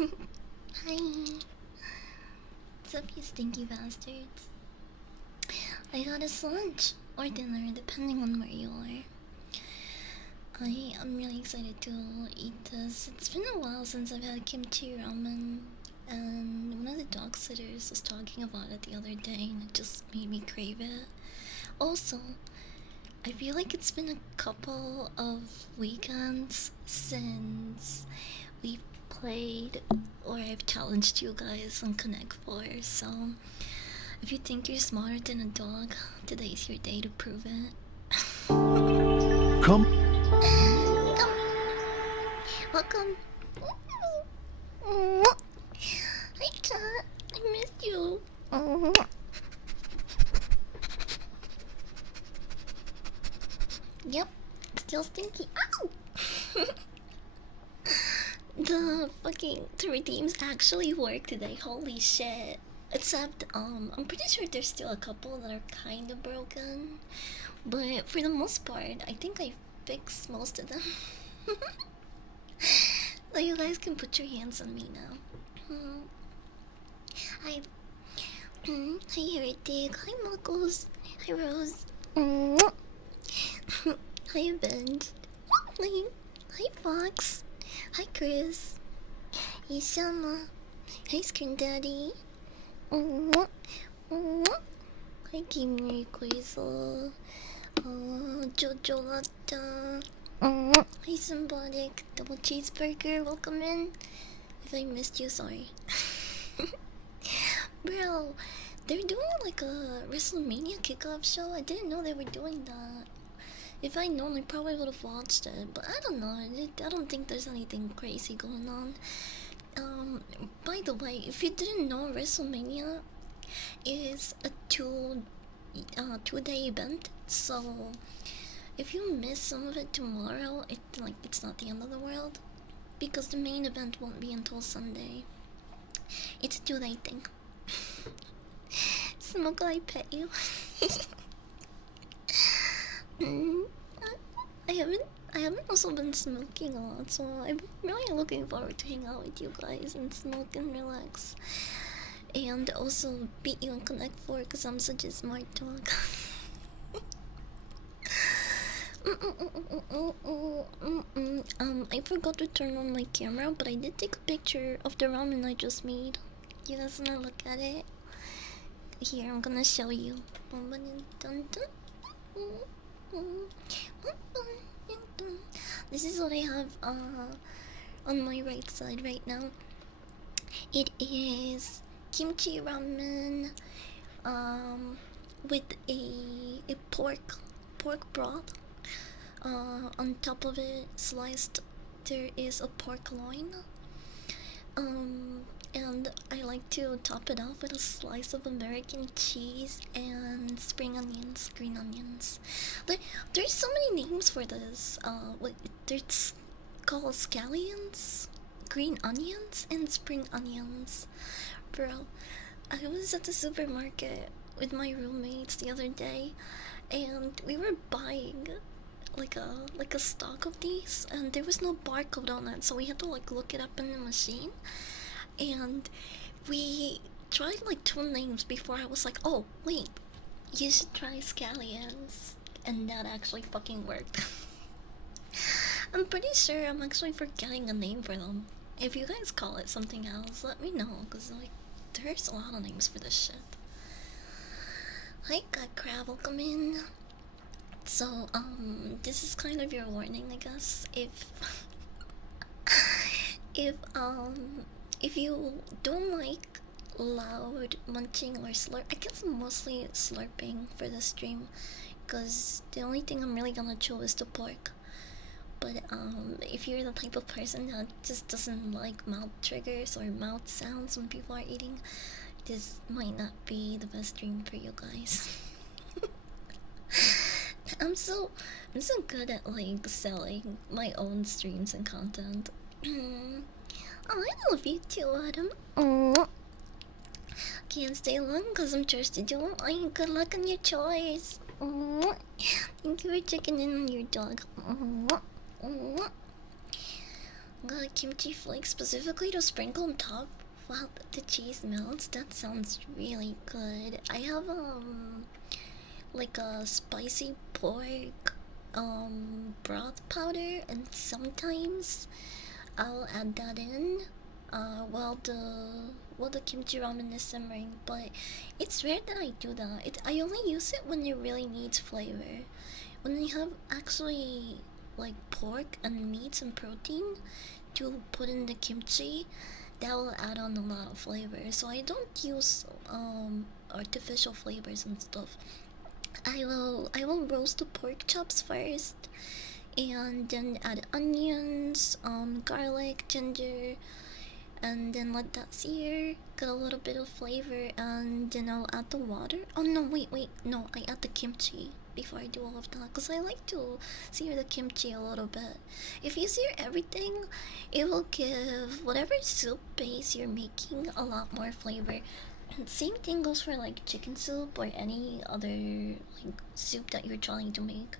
Hi. What's up, you stinky bastards? I got us lunch or dinner, depending on where you are. I am really excited to eat this. It's been a while since I've had kimchi ramen, and one of the dog sitters was talking about it the other day, and it just made me crave it. Also, I feel like it's been a couple of weekends since we played or I've challenged you guys on Connect 4, so if you think you're smarter than a dog, today's your day to prove it. Come. Come. Welcome. Hi, cat. I missed you. Yep, still stinky. Ow! The fucking three teams actually work today. Holy shit. Except, I'm pretty sure there's still a couple that are kind of broken. But for the most part, I think I fixed most of them. So you guys can put your hands on me now. Hi. Hi, Heretic. Hi, Muggles. Hi, Rose. Hi, Benj. Hi, Fox. Hi, Chris. Hey, Shama. Hi, Screen Daddy. Hi, Kimi Quasel. Jojo Latta. Hi, Symbolic. Double cheeseburger. Welcome in. If I missed you, sorry. Bro, they're doing like a Wrestlemania kickoff show. I didn't know they were doing that. If I'd known, I probably would have watched it. But I don't know. I don't think there's anything crazy going on. By the way, if you didn't know, Wrestlemania is a two-day event. So if you miss some of it tomorrow, it's not the end of the world, because the main event won't be until Sunday. It's a 2-day thing. Smoke, I pet you. I haven't also been smoking a lot, so I'm really looking forward to hang out with you guys and smoke and relax. And also beat you on Connect 4 because I'm such a smart dog. I forgot to turn on my camera, but I did take a picture of the ramen I just made. You guys wanna look at it? Here, I'm gonna show you. This is what I have on my right side right now. It is kimchi ramen with a pork broth. On top of it, sliced, there is a pork loin. And I like to top it off with a slice of American cheese and spring onions, green onions. There's so many names for this. There's called scallions, green onions, and spring onions. Bro, I was at the supermarket with my roommates the other day, and we were buying like a stock of these, and there was no barcode on it, so we had to look it up in the machine. And we tried like 2 names before I was like, oh wait, you should try scallions, and that actually fucking worked. I'm pretty sure I'm actually forgetting a name for them. If you guys call it something else, let me know, because there's a lot of names for this shit. Hi, God Crab, welcome in. So, this is kind of your warning, I guess. If if you don't like loud munching or slurp, I guess mostly slurping for the stream, because the only thing I'm really gonna chew is the pork. But if you're the type of person that just doesn't like mouth triggers or mouth sounds when people are eating, this might not be the best stream for you guys. I'm so good at selling my own streams and content. Oh, I love you too, Adam. Oh, can't stay long because I'm thirsty too. Good luck on your chores. Oh, thank you for checking in on your dog. Oh, oh. Kimchi flakes specifically to sprinkle on top while the cheese melts. That sounds really good. I have like a spicy pork broth powder, and sometimes I'll add that in while the kimchi ramen is simmering. But it's rare that I do that. I only use it when it really needs flavor. When you have actually like pork and meats and protein to put in the kimchi, that will add on a lot of flavor. So I don't use artificial flavors and stuff. I will roast the pork chops first, and then add onions, garlic, ginger, and then let that sear, get a little bit of flavor, and then I'll add the water. Oh no, wait, no, I add the kimchi before I do all of that, because I like to sear the kimchi a little bit. If you sear everything, it will give whatever soup base you're making a lot more flavor. And same thing goes for like chicken soup or any other like soup that you're trying to make.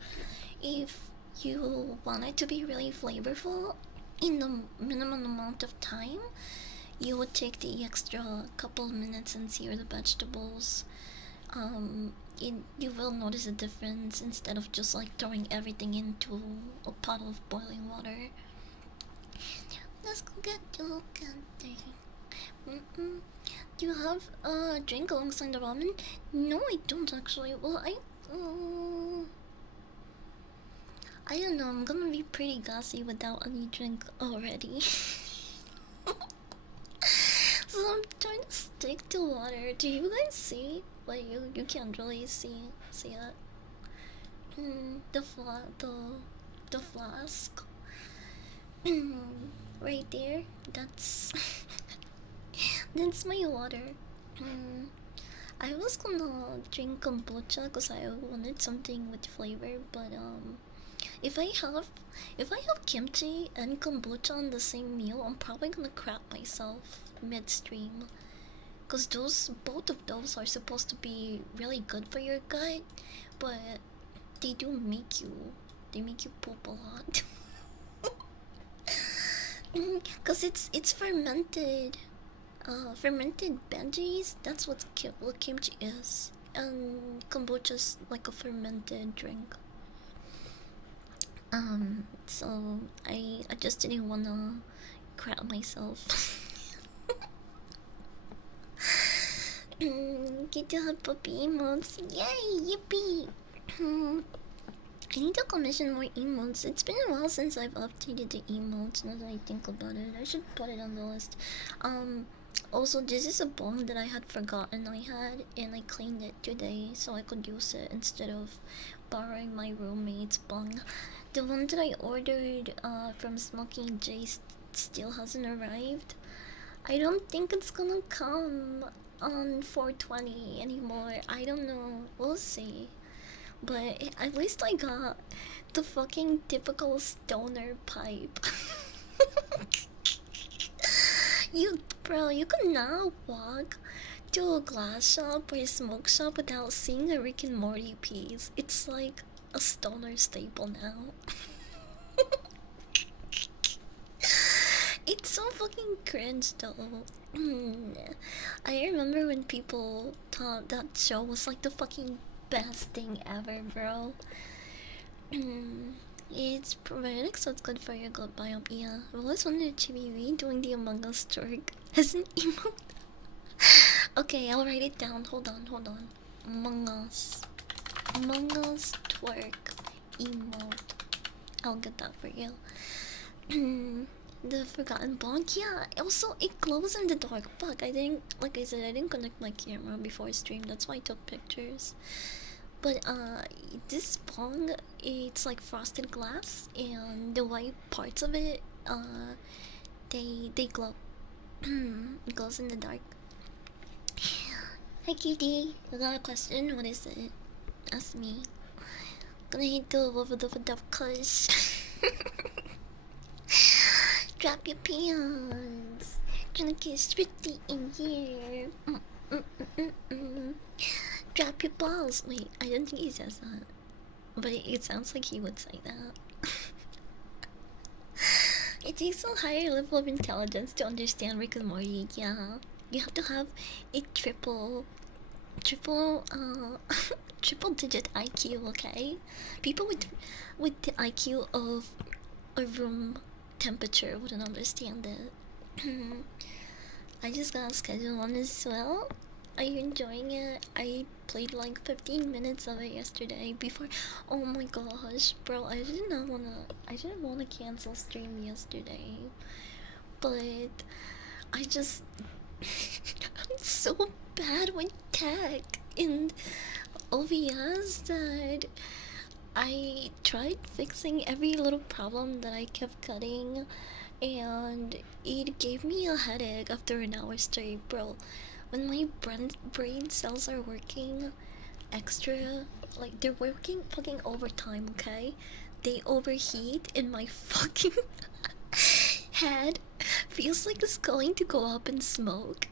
If you want it to be really flavorful in the minimum amount of time, you would take the extra couple of minutes and sear the vegetables. You will notice a difference instead of just like throwing everything into a pot of boiling water. Let's go get your candy. Do you have a drink alongside the ramen? No, I don't actually. Well, I don't know. I'm gonna be pretty gassy without any drink already. So I'm trying to stick to water. Do you guys see? Like you can't really see it. The flask. Right there. That's that's my water. I was gonna drink kombucha because I wanted something with flavor, but if I have if I have kimchi and kombucha on the same meal, I'm probably gonna crap myself midstream. Cause both of those are supposed to be really good for your gut, but they do they make you poop a lot. Cause it's fermented, fermented veggies. That's what kimchi is, and kombucha's like a fermented drink. So I just didn't wanna crap myself. Get to have puppy emotes. Yay, yippee! I need to commission more emotes. It's been a while since I've updated the emotes. Now that I think about it, I should put it on the list. Also, this is a bong that I had forgotten I had, and I cleaned it today so I could use it instead of borrowing my roommate's bong. The one that I ordered from Smoking J still hasn't arrived. I don't think it's gonna come on 420 anymore. I don't know. We'll see. But at least I got the fucking typical stoner pipe. You can now walk to a glass shop or a smoke shop without seeing a Rick and Morty piece. It's like a stoner staple now. It's so fucking cringe though. I remember when people thought that show was like the fucking best thing ever, bro. It's probiotic, so it's good for your gut biome. Yeah, I've always wanted to be redoing the Among Us twerk as an emote. Okay, I'll write it down. Hold on. Among Us twerk emote. I'll get that for you. The forgotten bonk. Yeah. Also, it glows in the dark. Fuck. I didn't. Like I said, I didn't connect my camera before stream. That's why I took pictures. But this bong, it's like frosted glass, and the white parts of it, they glow. It glows in the dark. Hi, cutie. I got a question. What is it? Ask me. Gonna hit the over the kush. Drop your pants. Gonna get strictly in here. Drop your balls. Wait, I don't think he says that. But it sounds like he would say that. It takes a higher level of intelligence to understand Rick and Morty. Yeah, you have to have a triple triple digit IQ. Okay, people with the IQ of a room temperature wouldn't understand it. I just got schedule one as well. Are you enjoying it? I played like 15 minutes of it yesterday before. Oh my gosh, bro! I didn't wanna cancel stream yesterday, but I just I'm so bad with tech and OBS that I tried fixing every little problem that I kept cutting, and it gave me a headache after an hour straight, bro. When my brain cells are working extra, like they're working fucking overtime, okay? They overheat, and my fucking head feels like it's going to go up in smoke.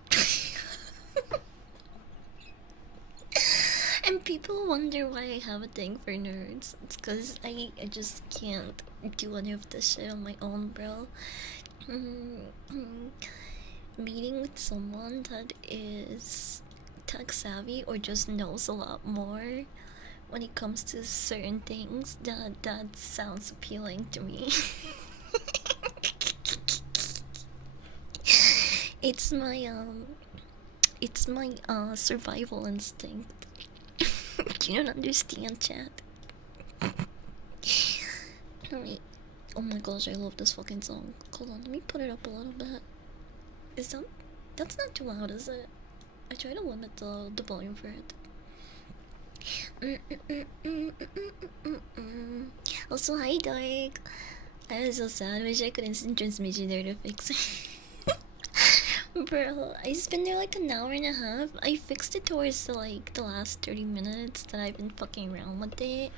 And people wonder why I have a thing for nerds. It's because I just can't do any of this shit on my own, bro. Meeting with someone that is tech savvy or just knows a lot more when it comes to certain things, that sounds appealing to me. it's my um it's my survival instinct. You don't understand, chat. Wait. Oh my gosh, I love this fucking song. Hold on, let me put it up a little bit. Is that... That's not too loud, is it? I try to limit the volume for it. Also, hi, Dark. I was so sad. Wish I could instant transmission there to fix it. Bro, I spent there like an hour and a half. I fixed it towards the last 30 minutes that I've been fucking around with it.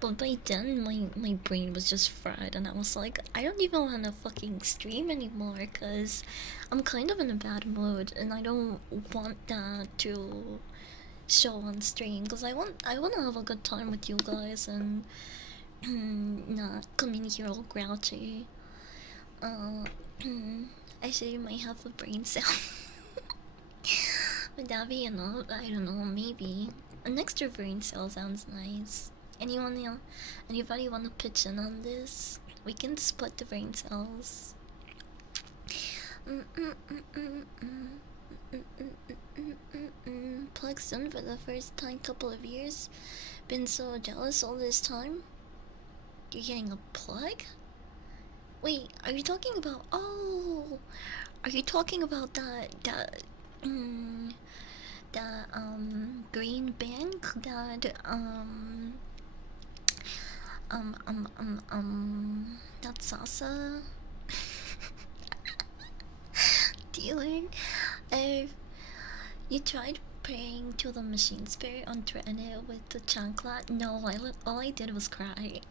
But by then, my brain was just fried, and I was like, I don't even want to fucking stream anymore, because I'm kind of in a bad mood, and I don't want that to show on stream, because I want to have a good time with you guys, and not come in here all grouchy. Uh, I say you might have a brain cell. Would that be enough? I don't know, maybe. An extra brain cell sounds nice. Anybody want to pitch in on this? We can split the brain cells. Plug soon for the first time couple of years. Been so jealous all this time. You're getting a plug? Wait, are you talking about... Oh! Are you talking about green bank that Sasa dealer? I've You tried praying to the machine spirit on Reddit with the chancla? No, all I did was cry.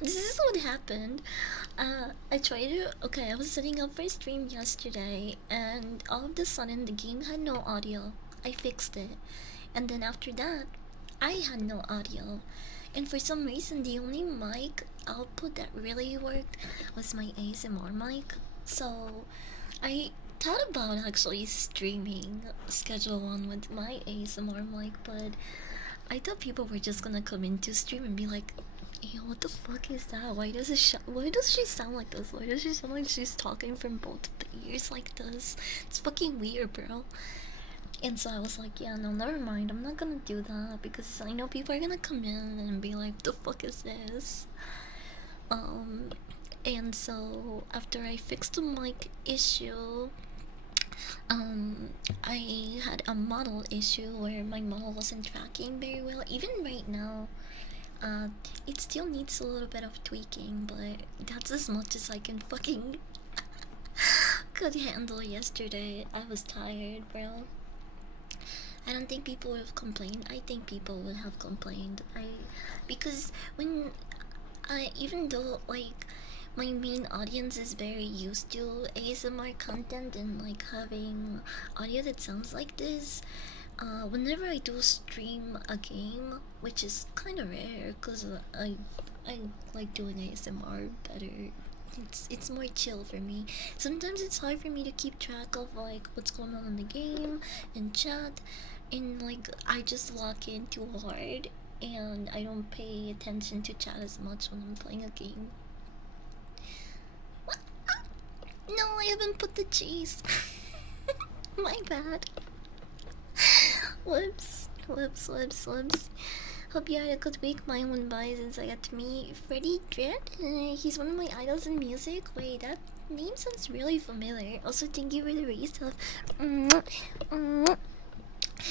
This is what happened. I tried to. Okay, I was setting up for a stream yesterday, and all of a sudden the game had no audio. I fixed it, and then after that, I had no audio. And for some reason, the only mic output that really worked was my ASMR mic. So I thought about actually streaming schedule one with my ASMR mic, but I thought people were just gonna come into stream and be like, "Yo, what the fuck is that? Why does she sound like this? Why does she sound like she's talking from both of the ears like this? It's fucking weird, bro." And so I was like, yeah, no, never mind. I'm not gonna do that because I know people are gonna come in and be like, "The fuck is this?" And so after I fixed the mic issue, I had a model issue where my model wasn't tracking very well. Even right now, it still needs a little bit of tweaking, but that's as much as I can fucking could handle yesterday. I was tired, bro. I don't think people would have complained. I think people would have complained. Because when even though like my main audience is very used to ASMR content and like having audio that sounds like this, whenever I do stream a game, which is kind of rare, cause I like doing ASMR better It's more chill for me. Sometimes it's hard for me to keep track of like what's going on in the game and chat, and like I just lock in too hard, and I don't pay attention to chat as much when I'm playing a game. What? No, I haven't put the cheese. My bad. Whoops, whoops, whoops, whoops. Hope you had a good week. Mine went by since I got to meet Freddie Dredd. He's one of my idols in music. Wait, that name sounds really familiar. Also, thank you for the race stuff.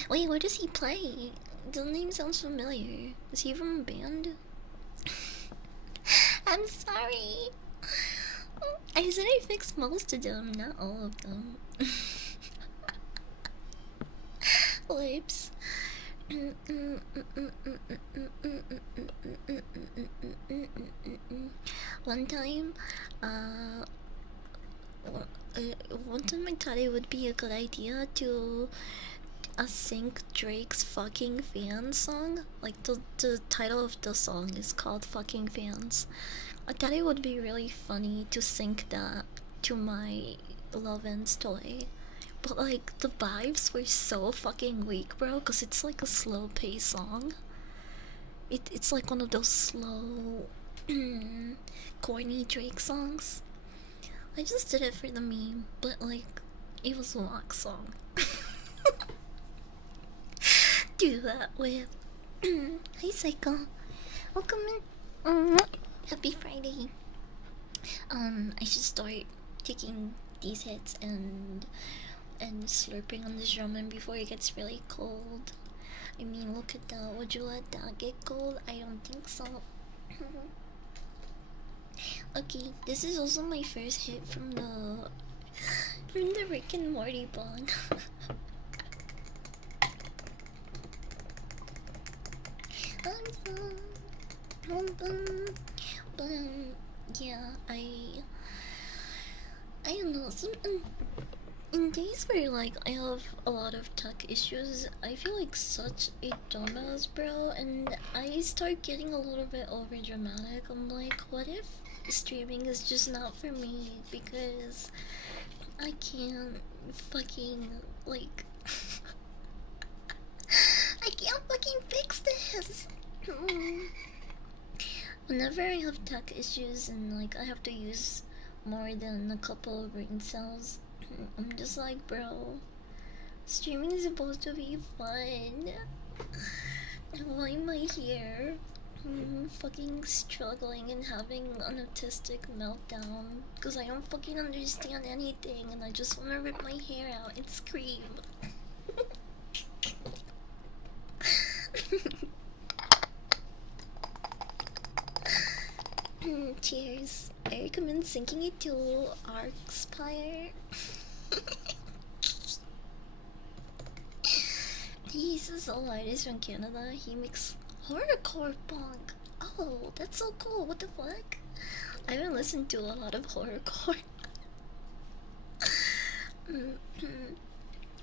Wait, what does he play? The name sounds familiar. Is he from a band? I'm sorry. I said I fixed most of them, not all of them. Lips. One time, one time I thought it would be a good idea to sync Drake's "Fucking Fans" song. Like the title of the song is called "Fucking Fans." I thought it would be really funny to sync that to my Lovin's toy. But like the vibes were so fucking weak, bro, because it's like a slow pace song. It's like one of those slow corny Drake songs. I just did it for the meme, but like it was a rock song. Do that with Hey Psycho. Welcome in. Happy Friday. I should start taking these hits and slurping on this ramen before it gets really cold. I mean, look at that. Would you let that get cold? I don't think so. Okay, this is also my first hit from the Rick and Morty bong. But yeah, I don't know. In days where like I have a lot of tech issues, I feel like such a dumbass, bro, and I start getting a little bit over dramatic. I'm like, what if streaming is just not for me because I can't fucking like I can't fucking fix this. Whenever I have tech issues and like I have to use more than a couple of brain cells, I'm just like, bro, streaming is supposed to be fun. Why am I here? Fucking struggling and having an autistic meltdown because I don't fucking understand anything and I just want to rip my hair out and scream. Cheers. I recommend syncing it to Arcspire. He's a solo artist from Canada. He makes horrorcore punk. Oh, that's so cool. What the fuck? I haven't listened to a lot of horrorcore.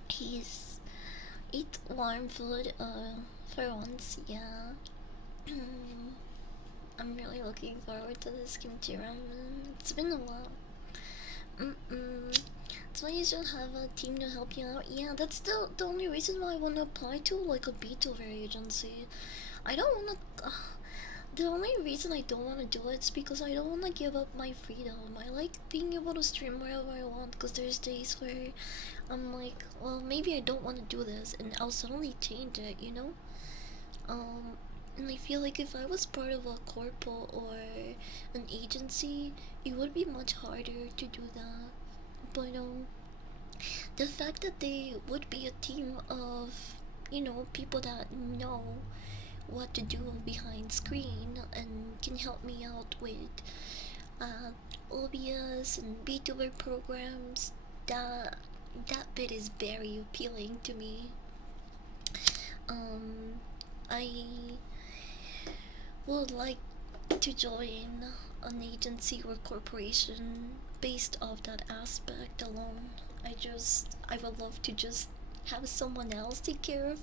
He's eat warm food for once, yeah. I'm really looking forward to this kimchi ramen. It's been a while. That's why you should have a team to help you out. Yeah, that's the only reason why I want to apply to like a B2 agency. I don't want to. The only reason I don't want to do it is because I don't want to give up my freedom. I like being able to stream wherever I want because there's days where I'm like, well, maybe I don't want to do this, and I'll suddenly change it, you know? And I feel like if I was part of a corpo or an agency, it would be much harder to do that. But the fact that they would be a team of, you know, people that know what to do behind screen and can help me out with uh, OBS and VTuber programs, that bit is very appealing to me. I would like to join an agency or corporation based off that aspect alone. I would love to just have someone else take care of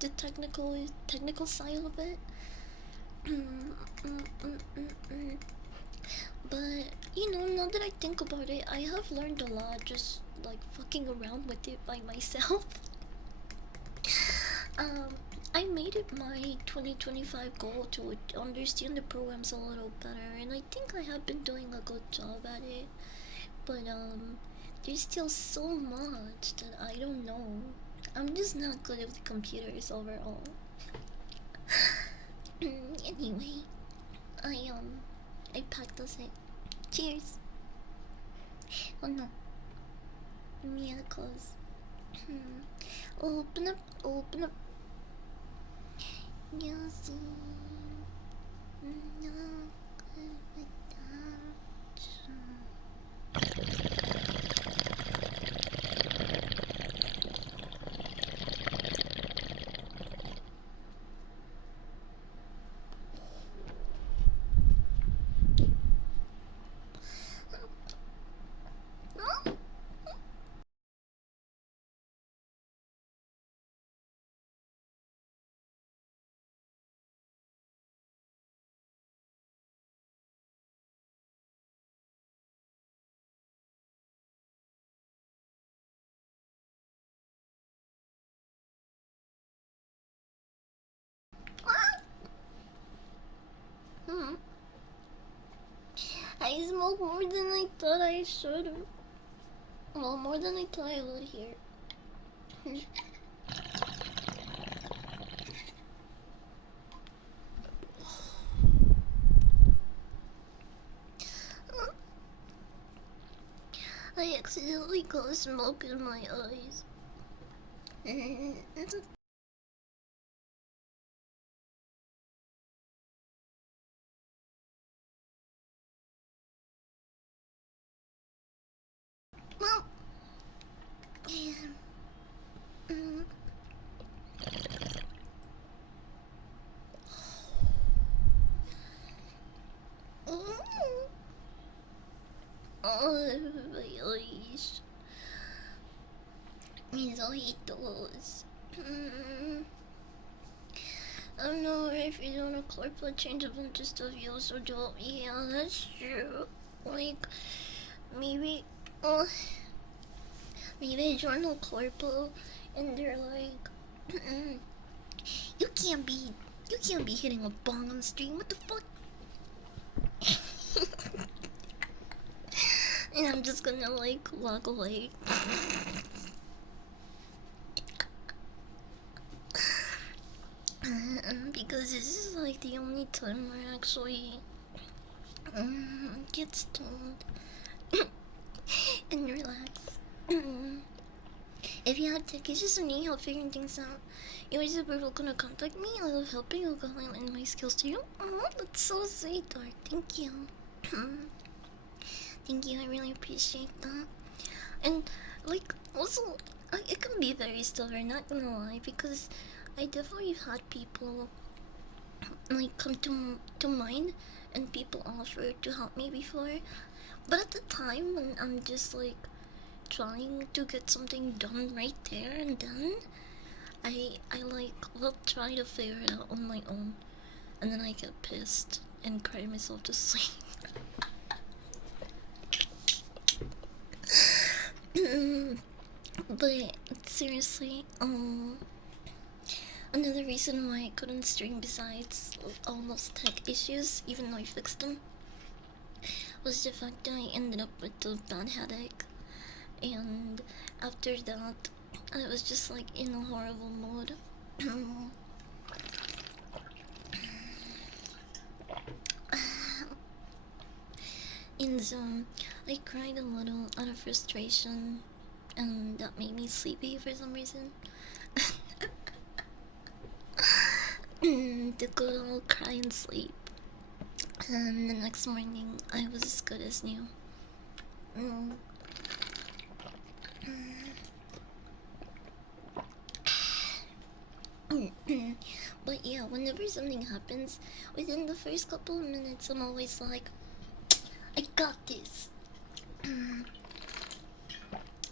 the technical side of it. But You know, now that I think about it, I have learned a lot just like fucking around with it by myself. um, I made it my 2025 goal to understand the programs a little better, and I think I have been doing a good job at it. But there's still so much that I don't know. I'm just not good with computers overall. Anyway, I I packed us it. Cheers. Oh no, me close. Open up, open up. You see, no good without you. Hmm. I smoked more than I thought I should have. Well, more than I thought I would here. I accidentally got smoke in my eyes. Well, mm, mm, oh, my eyes. Mis ojitos. I don't know if you don't know corporate change a bunch of stuff you also do. Yeah, that's true. Like, maybe, uh, maybe I joined a corpo and they're like, you can't be, you can't be hitting a bong on stream. What the fuck? And I'm just gonna like walk away. Because this is like the only time I actually get stoned and relax. If you have tech issues or need help figuring things out, you always are gonna contact me. I love helping. I'll go highlight my skills to you. Oh, that's so sweet, Dark. Thank you. Thank you. I really appreciate that. And like, also, it can be very stubborn. Not gonna lie, because I definitely had people like come to mind, and people offer to help me before. But at the time when I'm just like trying to get something done right there and then, I like will try to figure it out on my own, and then I get pissed and cry myself to sleep. But seriously, another reason why I couldn't stream besides all those tech issues, even though I fixed them, was the fact that I ended up with a bad headache, and after that, I was just like in a horrible mood. And so I cried a little out of frustration, and that made me sleepy for some reason. The good old cry and sleep. And the next morning, I was as good as new. Mm. But yeah, whenever something happens, within the first couple of minutes, I'm always like, I got this.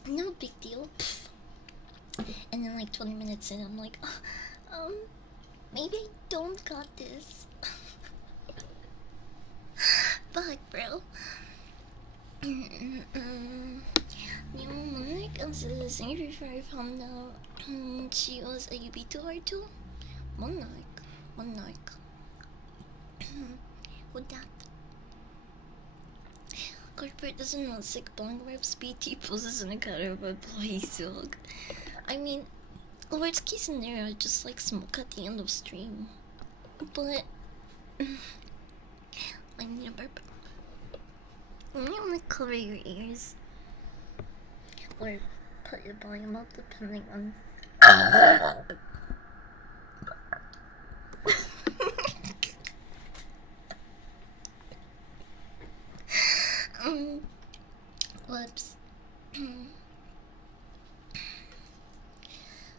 No big deal. And then, like 20 minutes in, I'm like, maybe I don't got this. Fuck, bro. You Monarch as a singer before I found out she was a UB2R2. Monarch. Monarch. What that? Corporate doesn't know sick bong reps BT poses in a cutter but please dog. I mean, worst case scenario, just like smoke at the end of stream. But I need a burp. You wanna cover your ears. Or put your volume up depending on whoops.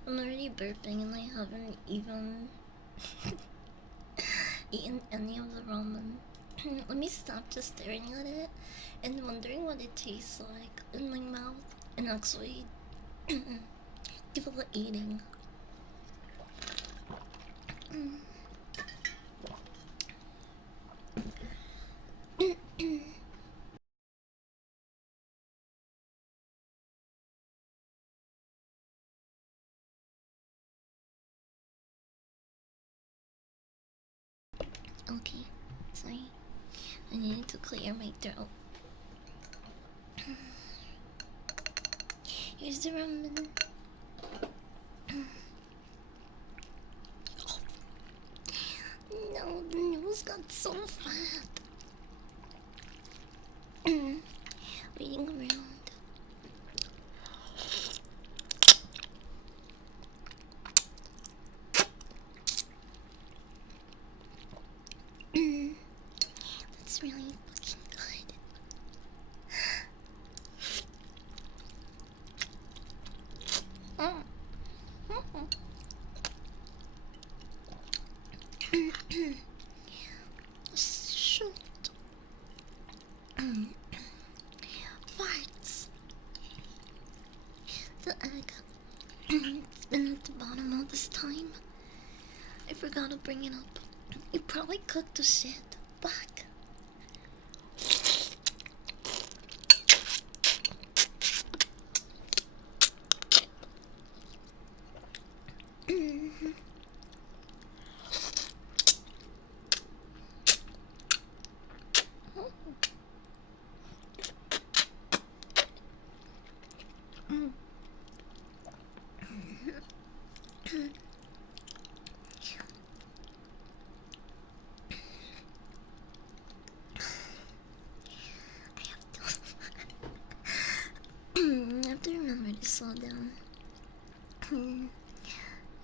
I'm already burping and I haven't even eaten any of the ramen. Let me stop just staring at it and wondering what it tastes like in my mouth and actually give it a eating. Okay, sorry. I needed to clear my throat. Here's the ramen. No, the noodles got so fat. Waiting around. That's really fucking good. Shoot. Farts. The egg. It's been at the bottom all this time. I forgot to bring it up. You probably cooked the shit. Fuck. I have to remember to slow down.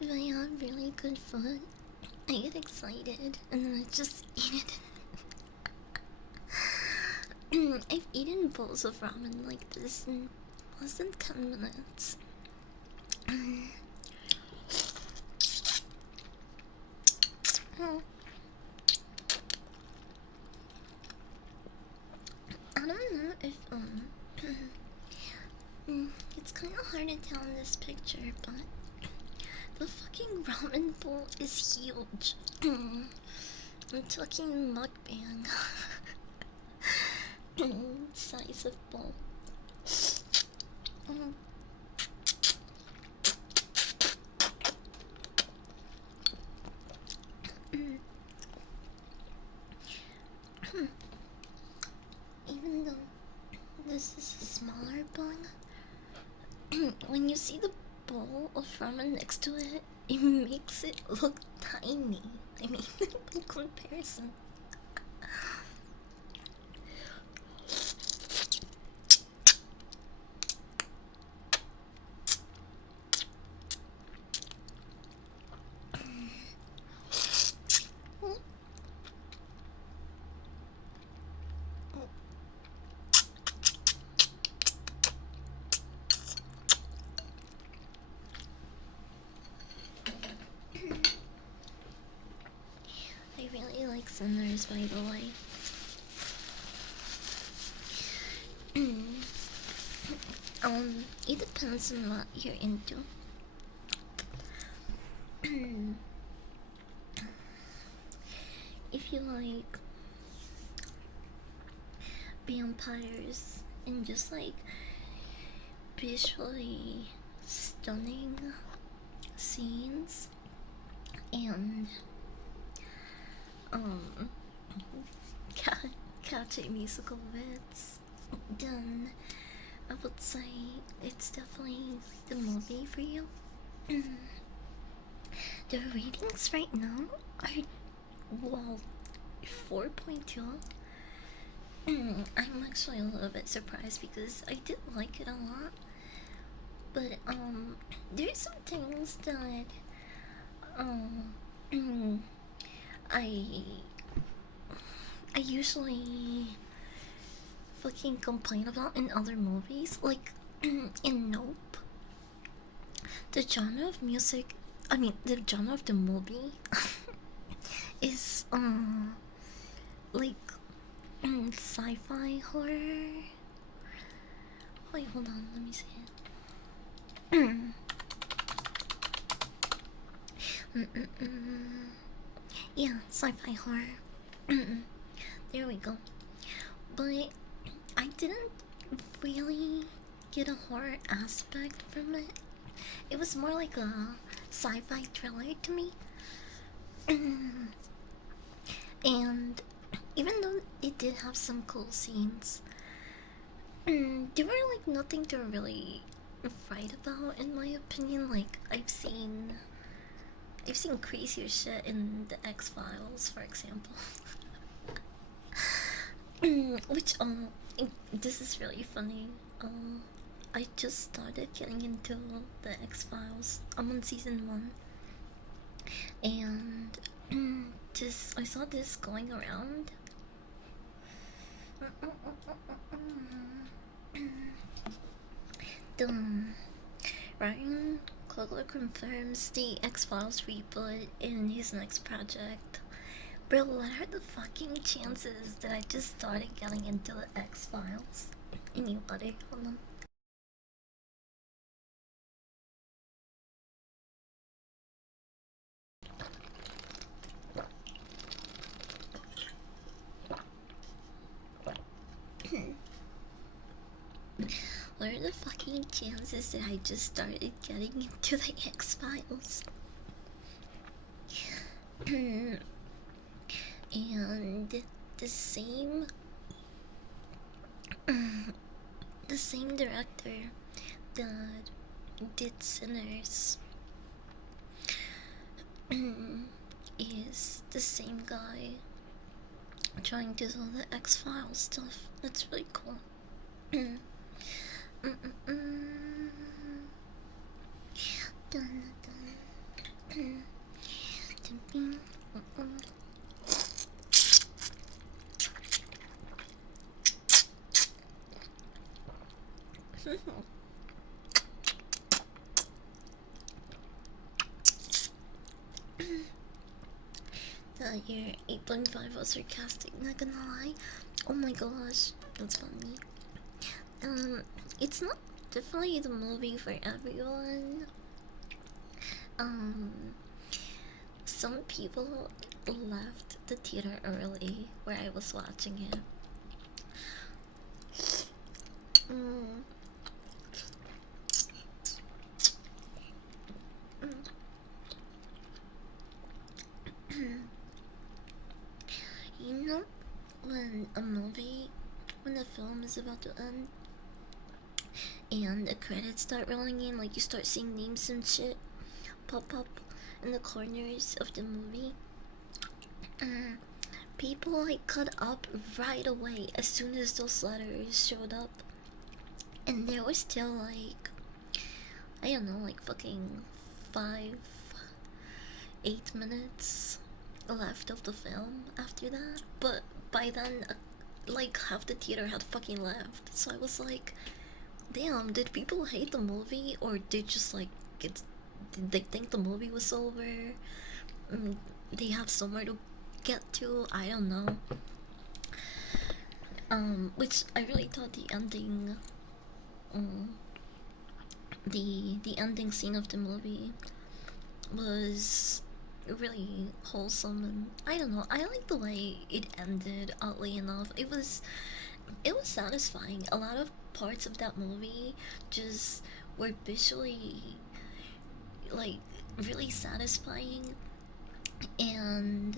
If I have really good food, I get excited and then I just eat it. I've eaten bowls of ramen like this in less than 10 minutes. I don't know if it's kind of hard to tell in this picture, but the fucking ramen bowl is huge. I'm talking mukbang size of bowl. Even though this is a smaller bun, when you see the bowl of ramen next to it, it makes it look tiny. I mean, in comparison. I really like cinders, by the way. It depends on what you're into. If you like vampires and just like visually stunning scenes and um catchy musical bits, then I would say it's definitely the movie for you. The ratings right now are, well, 4.2. I'm actually a little bit surprised because I did like it a lot, but there's some things that um I I usually fucking complain about in other movies, like in Nope. The genre of music, I mean, the genre of the movie is like sci-fi horror. Wait, hold on, let me see it. Yeah, sci-fi horror. There we go. But I didn't really get a horror aspect from it. It was more like a sci-fi thriller to me. And even though it did have some cool scenes, there were like nothing to really write about in my opinion. Like I've seen crazier shit in the X Files, for example. Which this is really funny. I just started getting into the X Files. I'm on season 1, and just I saw this going around. Dum. Ryan Coogler confirms the X Files reboot in his next project. Bro, what are the fucking chances that I just started getting into the X Files? Anybody? Hold on. What are the fucking chances that I just started getting into the X Files? And the same the same director that did Sinners is the same guy trying to do the X Files stuff. That's really cool. Your 8.5 was sarcastic, not gonna lie. Oh my gosh, that's funny. It's not definitely the movie for everyone. Um, some people left the theater early where I was watching it. You know, when a film is about to end and the credits start rolling in, like you start seeing names and shit pop up in the corners of the movie. People like cut up right away as soon as those letters showed up, and there was still like, I don't know, like fucking 5, 8 minutes left of the film after that. But by then, like half the theater had fucking left. So I was like, damn, did people hate the movie or did just like did they think the movie was over? They have somewhere to get to. I don't know. Which I really thought the ending, the ending scene of the movie was really wholesome, and I don't know, I like the way it ended. Oddly enough, it was satisfying. A lot of parts of that movie just were visually like really satisfying and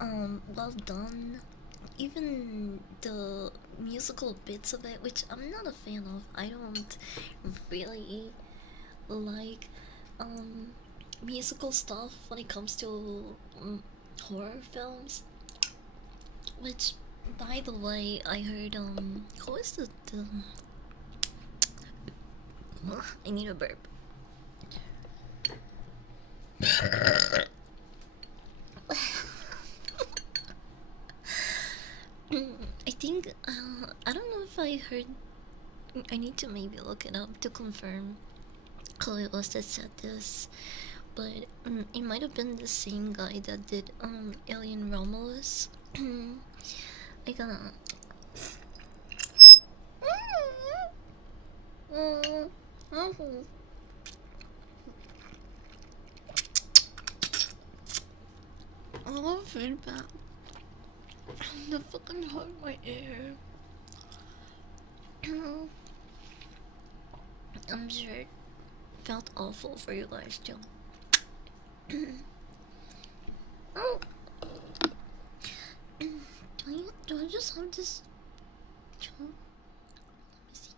well done. Even the musical bits of it, which I'm not a fan of. I don't really like um musical stuff when it comes to horror films. Which, by the way, I heard who is the I need a burp. I think I don't know if I heard. I need to maybe look it up to confirm who it was that said this, but it might have been the same guy that did Alien Romulus. I gotta. I love feedback. The fucking hurt my ear. I'm sure it felt awful for you guys too. Oh, do I just have this? Let me see.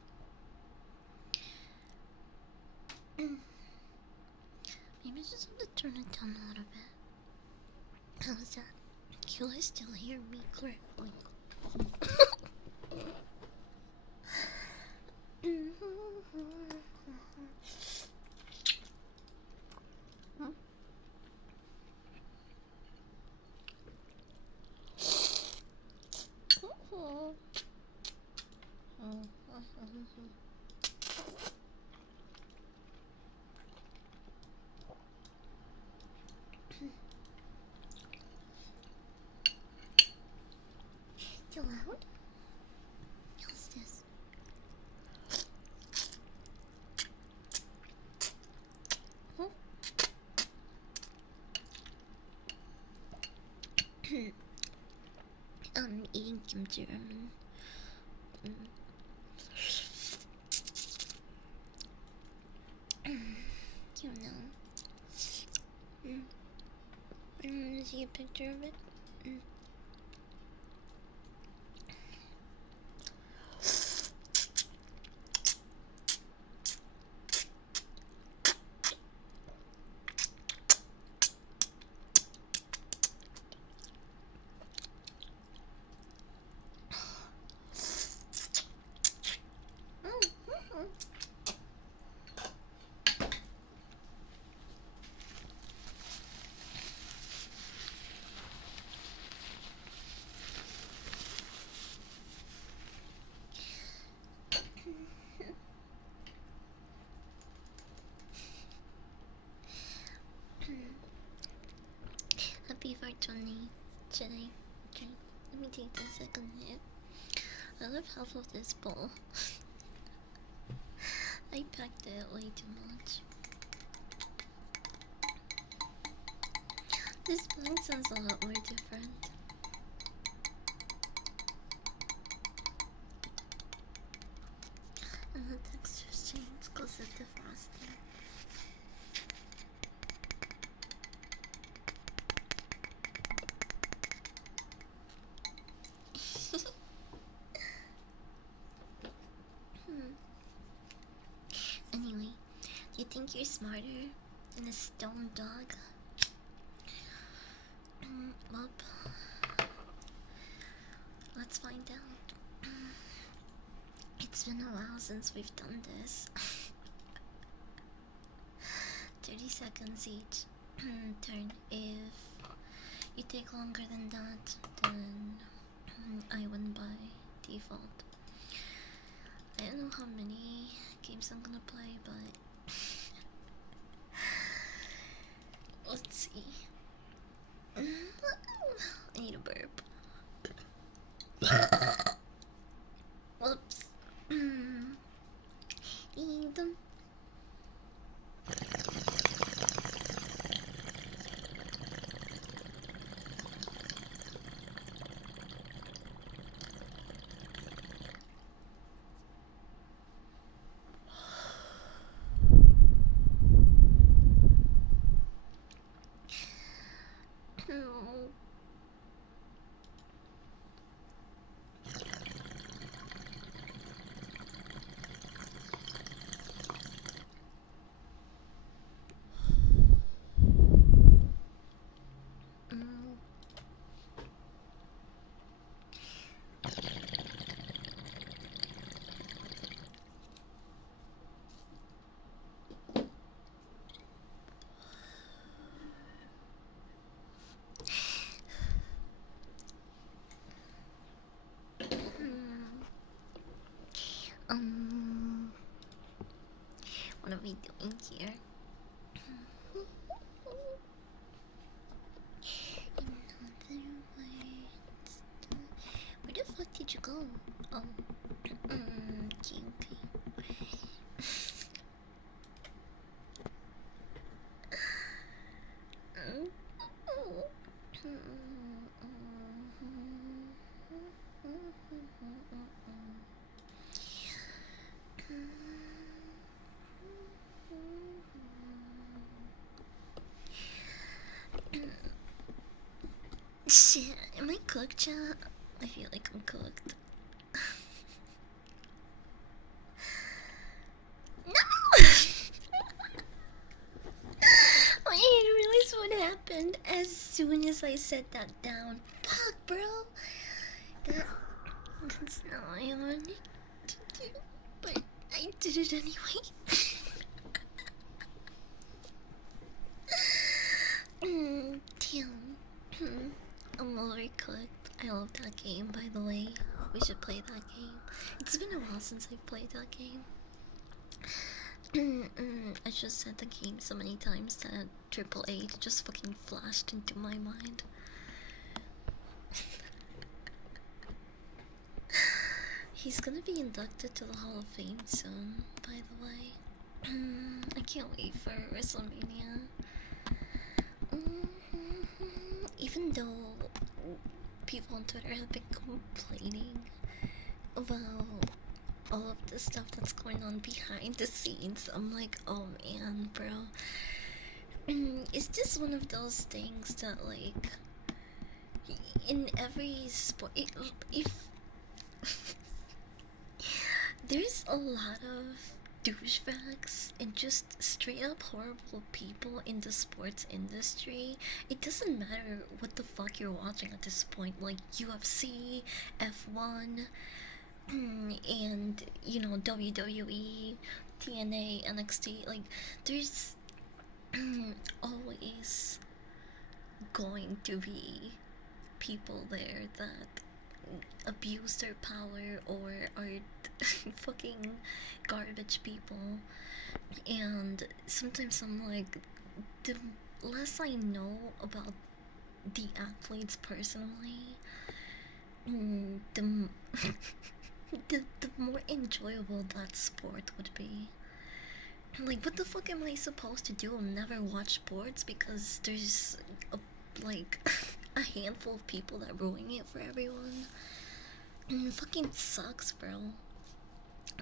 Maybe I just have to turn it down a little bit. How's that? You guys still hear me correctly? Too loud? What's this? I'm eating kimchi ramen. You know. I want to see a picture of it. Happy 420 today. Okay, let me take the second hit. I love half of this bowl. I packed it way too much. This bag sounds a lot more different. And the texture changes because of the frosting. Anyway, do you think you're smarter than a stone dog? Well, let's find out. It's been a while since we've done this. 30 seconds each turn. If you take longer than that, then I win by default. I don't know how many games I'm gonna play, but let's see. I need a burp. Whoops. Eat them. Um, what are we doing here? Where the fuck did you go? Oh, okay, okay. Shit, am I cooked, chat? I feel like I'm cooked. No! I didn't realize what happened as soon as I set that down. Fuck, bro. That's not what I wanted to do, but I did it anyway. Damn. I'm overcooked. I love that game, by the way. We should play that game. It's been a while since I've played that game. I just said the game so many times that Triple H just fucking flashed into my mind. He's gonna be inducted to the Hall of Fame soon, by the way. I can't wait for Wrestlemania. Even though people on Twitter have been complaining about all of the stuff that's going on behind the scenes, I'm like, oh man, bro. It's just one of those things that, like, in every sport, if there's a lot of douchebags and just straight up horrible people in the sports industry. It doesn't matter what the fuck you're watching at this point, like UFC, F1, and WWE, TNA, NXT. Like, there's always going to be people there that abuse their power or are fucking garbage people. And sometimes I'm like, the less I know about the athletes personally, the the more enjoyable that sport would be. Like, what the fuck am I supposed to do? Never watch sports because there's like a handful of people that ruin it for everyone. It fucking sucks, bro.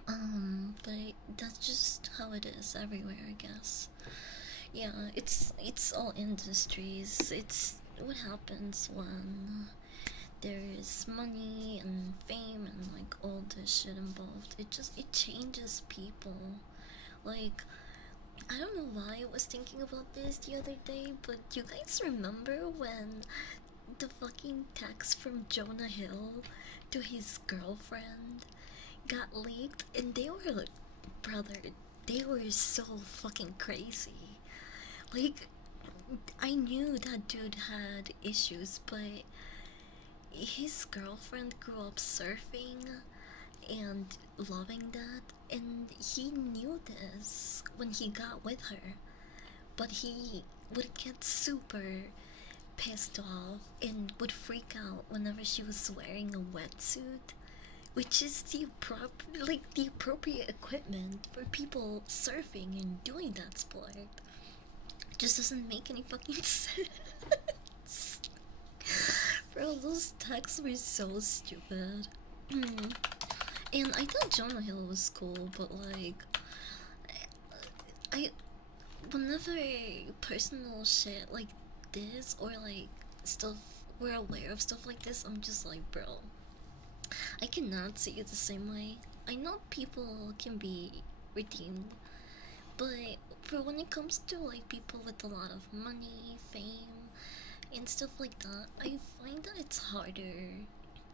But that's just how it is everywhere, I guess. Yeah, it's all industries. It's what happens when there's money and fame and like all this shit involved. It changes people. Like, I don't know why I was thinking about this the other day, but you guys remember when the fucking text from Jonah Hill to his girlfriend got leaked, and they were like, brother, they were so fucking crazy. Like, I knew that dude had issues, but his girlfriend grew up surfing and loving that, and he knew this when he got with her, but he would get super pissed off and would freak out whenever she was wearing a wetsuit, which is the appropriate equipment for people surfing and doing that sport. It just doesn't make any fucking sense. Bro, those texts were so stupid. And I thought Jonah Hill was cool, but like, I whenever personal shit like this or like stuff we're aware of stuff like this, I'm just like, bro, I cannot see it the same way. I know people can be redeemed, but for when it comes to like people with a lot of money, fame, and stuff like that, I find that it's harder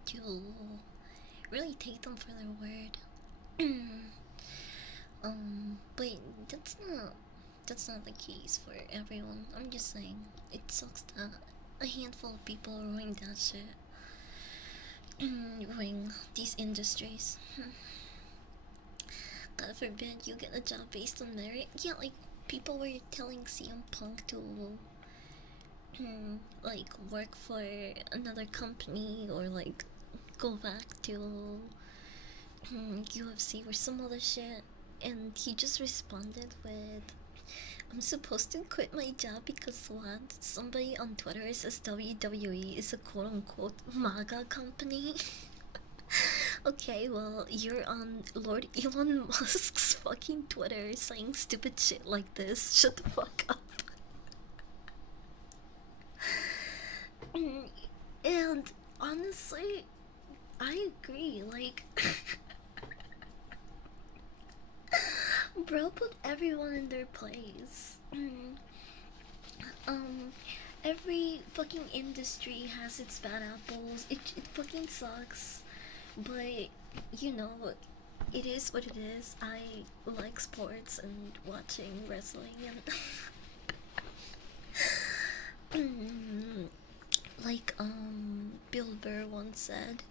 to really take them for their word. But that's not the case for everyone. I'm just saying it sucks that a handful of people ruin that shit, ruin these industries. God forbid you get a job based on merit. Yeah, like people were telling CM Punk to like work for another company or like go back to UFC or some other shit. And he just responded with, I'm supposed to quit my job because what? Somebody on Twitter says WWE is a quote unquote MAGA company. Okay, well, you're on Lord Elon Musk's fucking Twitter saying stupid shit like this. Shut the fuck up. And honestly, I agree. Like, bro, put everyone in their place. Um, every fucking industry has its bad apples. It fucking sucks. But, you know, it is what it is. I like sports and watching wrestling and like Bill Burr once said,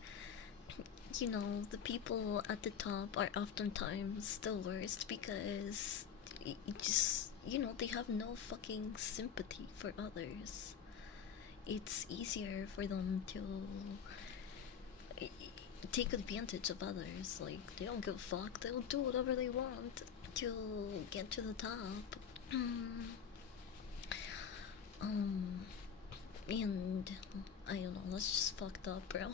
you know, the people at the top are oftentimes the worst because it just, you know, they have no fucking sympathy for others. It's easier for them to take advantage of others. Like, they don't give a fuck. They'll do whatever they want to get to the top. And I don't know, that's just fucked up, bro.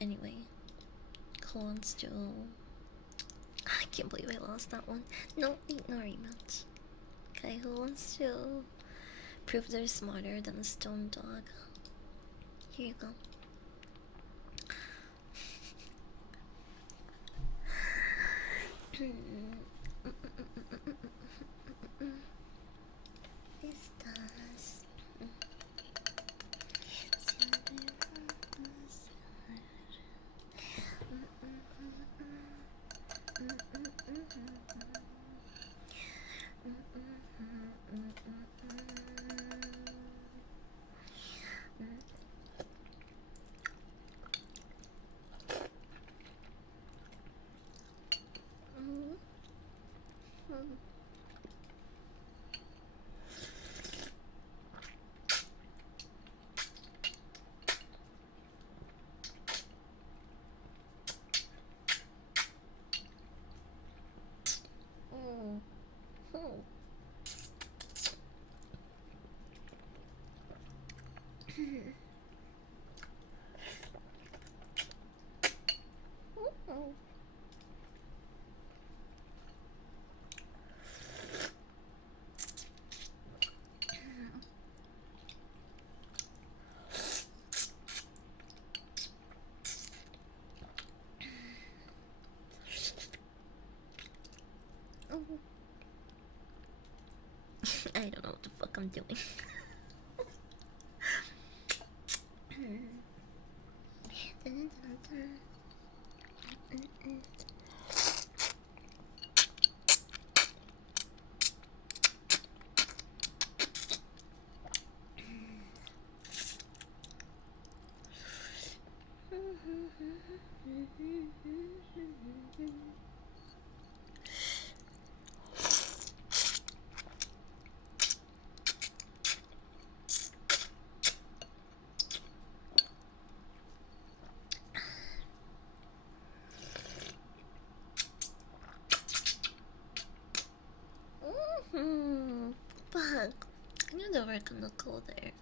Anyway, who wants to? I can't believe I lost that one. No, no rematch. Okay, who wants to prove they're smarter than a stone dog? Here you go. Estas. I don't know what the fuck I'm doing. Fuck. I knew they were gonna go there.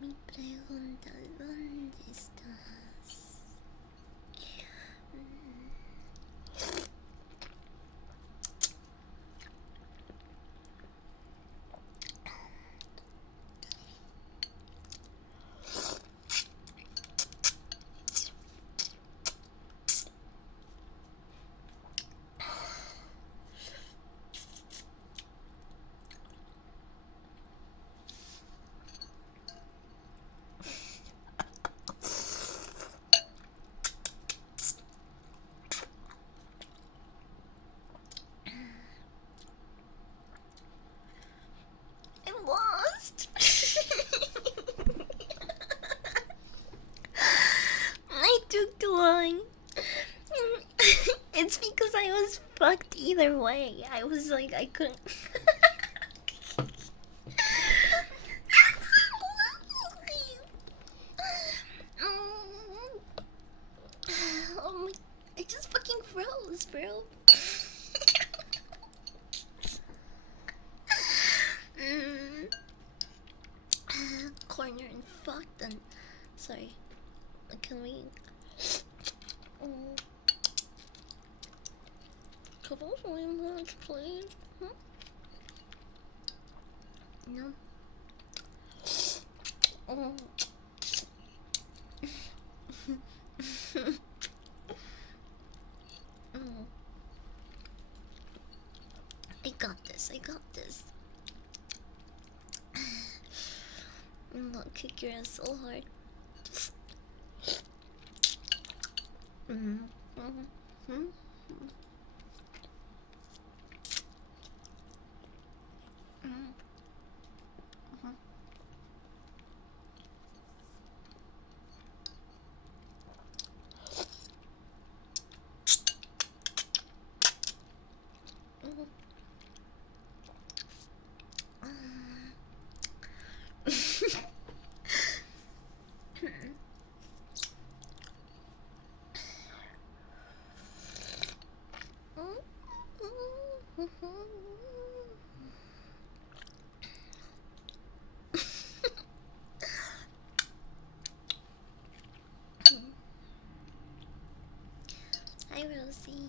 Mi pregunta, ¿dónde estás? either way. I was like, I couldn't. Oh my, I just fucking froze, bro. mm. Corner and fucked and sorry. Can we? Couple much, please. No. I got this. I got this. I'm not kick your ass so hard. Hi, Rosie.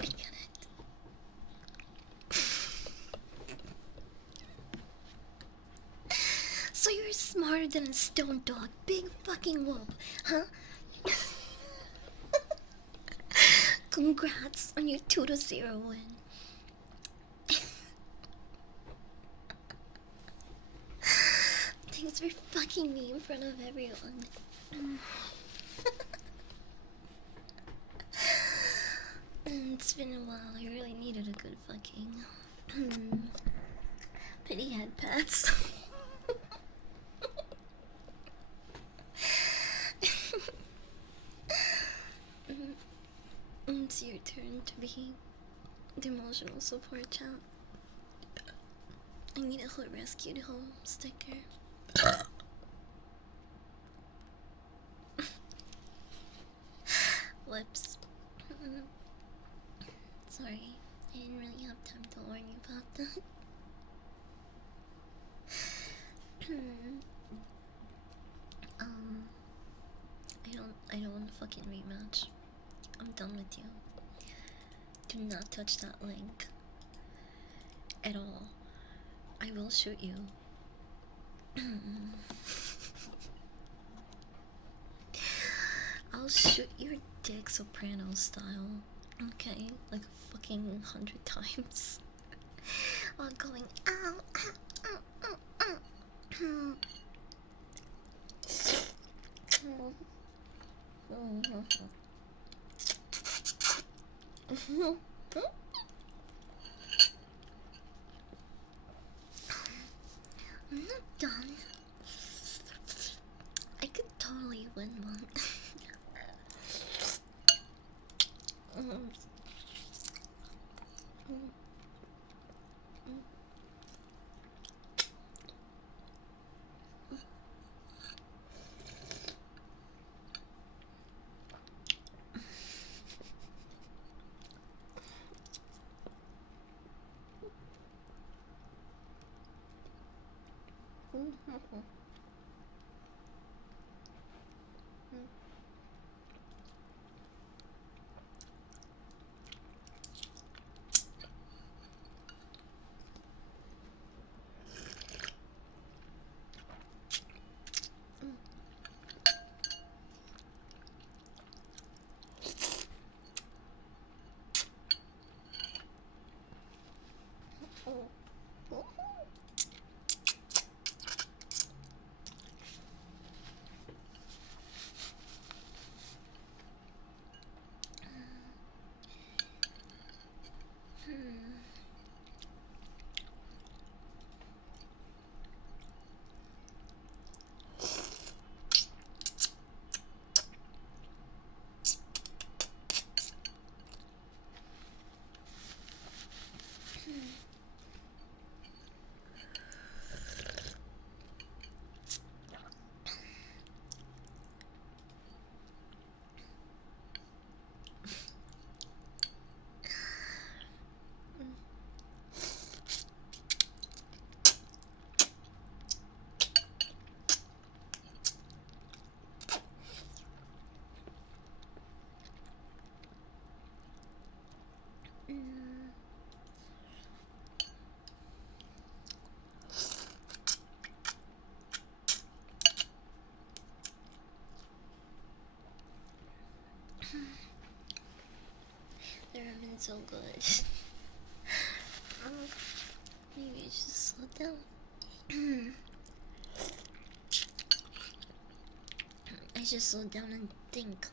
I get it. So you're smarter than a stone dog, big fucking whoop, huh? Congrats on your 2-0 win. Thanks for fucking me in front of everyone. It's been a while. I really needed a good fucking. Pity head pats. It's your turn to be the emotional support chat. I need a hood rescued home sticker. Whoops. Sorry, I didn't really have time to warn you about that. I don't want a fucking rematch. I'm done with you. Do not touch that link. At all. I will shoot you. I'll shoot your dick soprano style. Okay, like a fucking 100 times. While going ow, ow, ow, ow, ow. I'm not done. I could totally win one. The ramen's so good. Maybe I should slow down. I should slow down and think.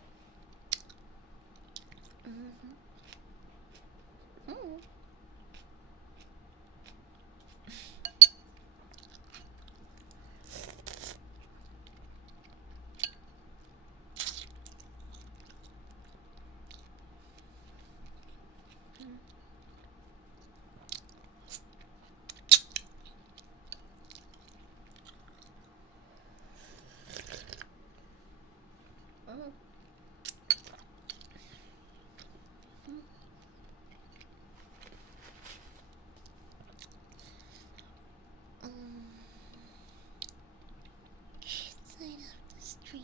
Side of the street.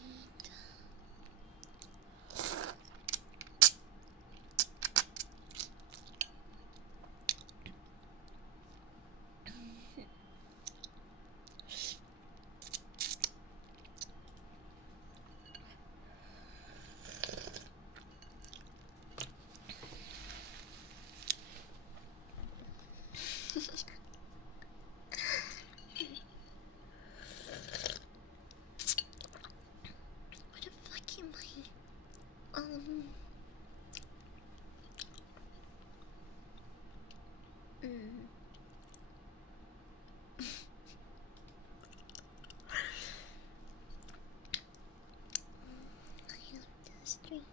What the fuck am I? Side of the street.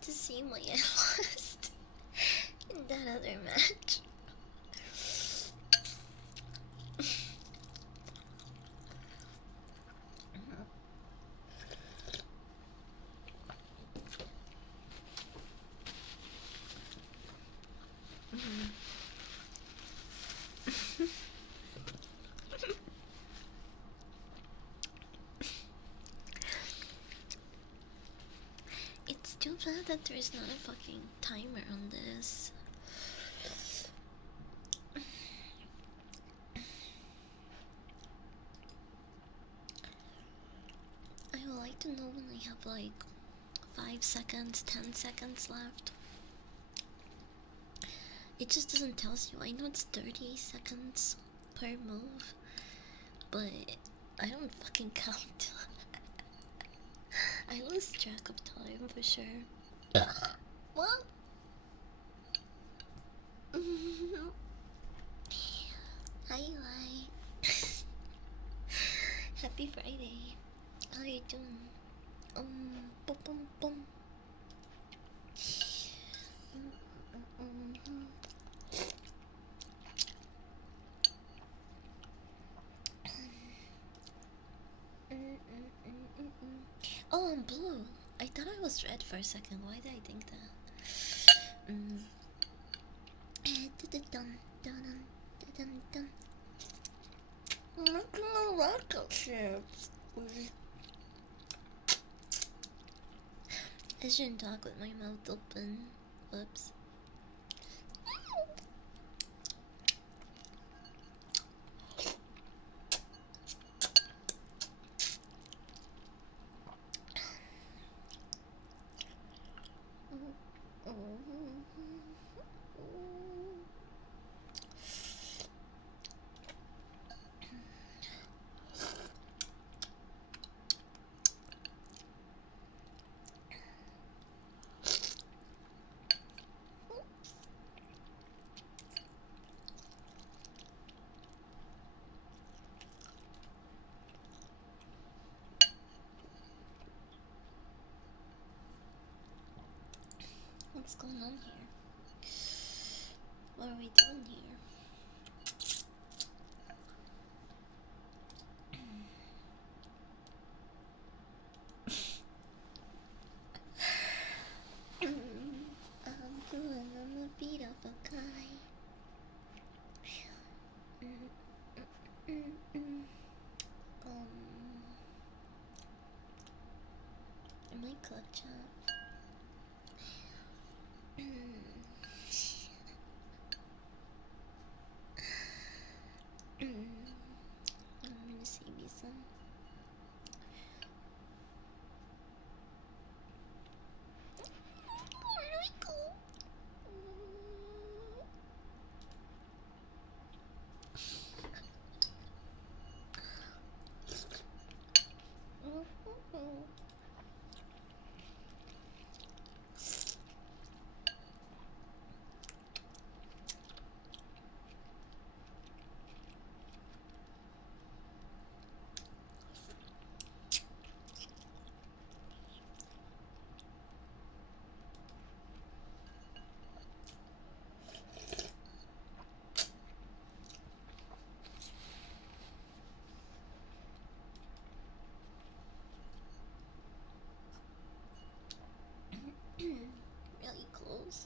To see what I lost in that other match. It's too bad that there's not a fucking timer on this. I would like to know when I have like 5 seconds, 10 seconds left. It just doesn't tell you. I know it's 30 seconds per move, but I don't fucking count. I lose track of time for sure. What? Hi, Eli. Happy Friday. How you doing? Boom, boom, boom. Oh, I'm blue. I thought I was red for a second. Why did I think that? I'm making a rocket ship. I shouldn't talk with my mouth open. Whoops. going on here? What are we doing here? I'm a beat up a guy. In my club chat. I'm gonna save you some. Where do I go? Really close.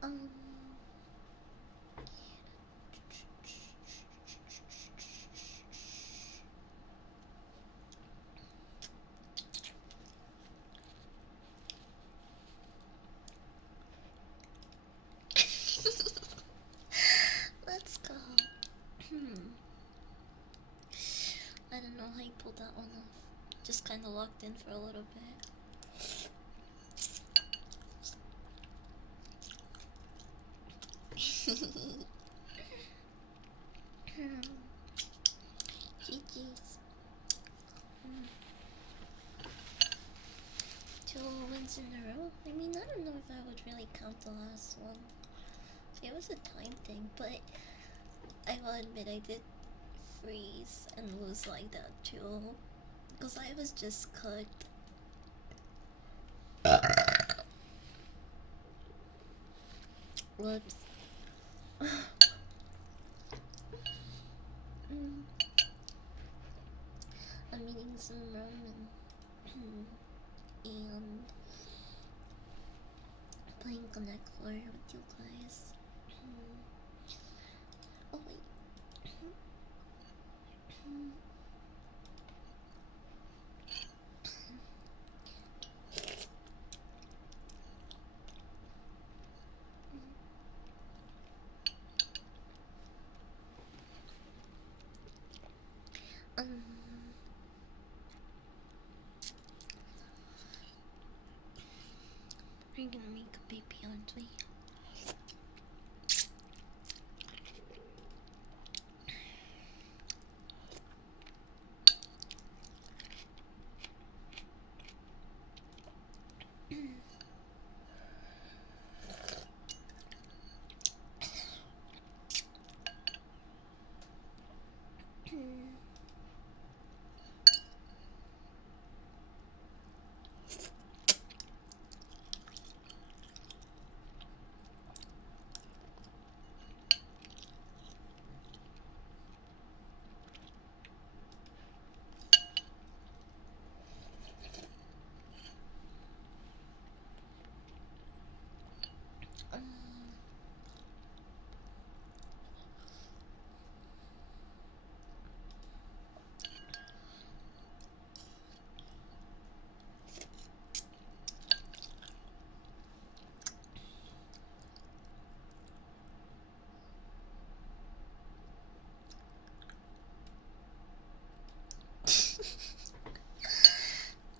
um Let's go. I don't know how you pulled that one off. Just kind of locked in for a little bit. GG's. 2 wins in a row? I mean, I don't know if I would really count the last one. It was a time thing, but I will admit I did freeze and lose like that too. Because I was just cooked. Whoops. I'm eating some ramen and playing Connect 4 with you guys. Oh wait. We're gonna make a baby, aren't we?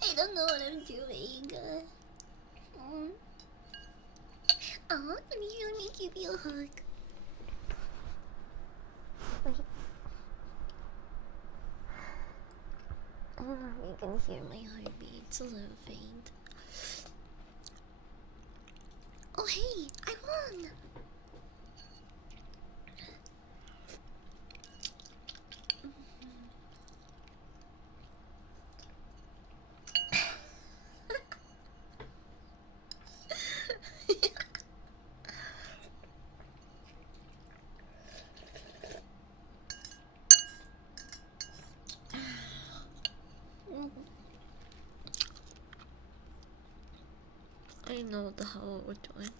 I don't know what I'm doing. Oh, let me give you a hug. Oh, you can hear my heartbeat. It's a little faint. Oh, hey, I won! I know the hell we're doing.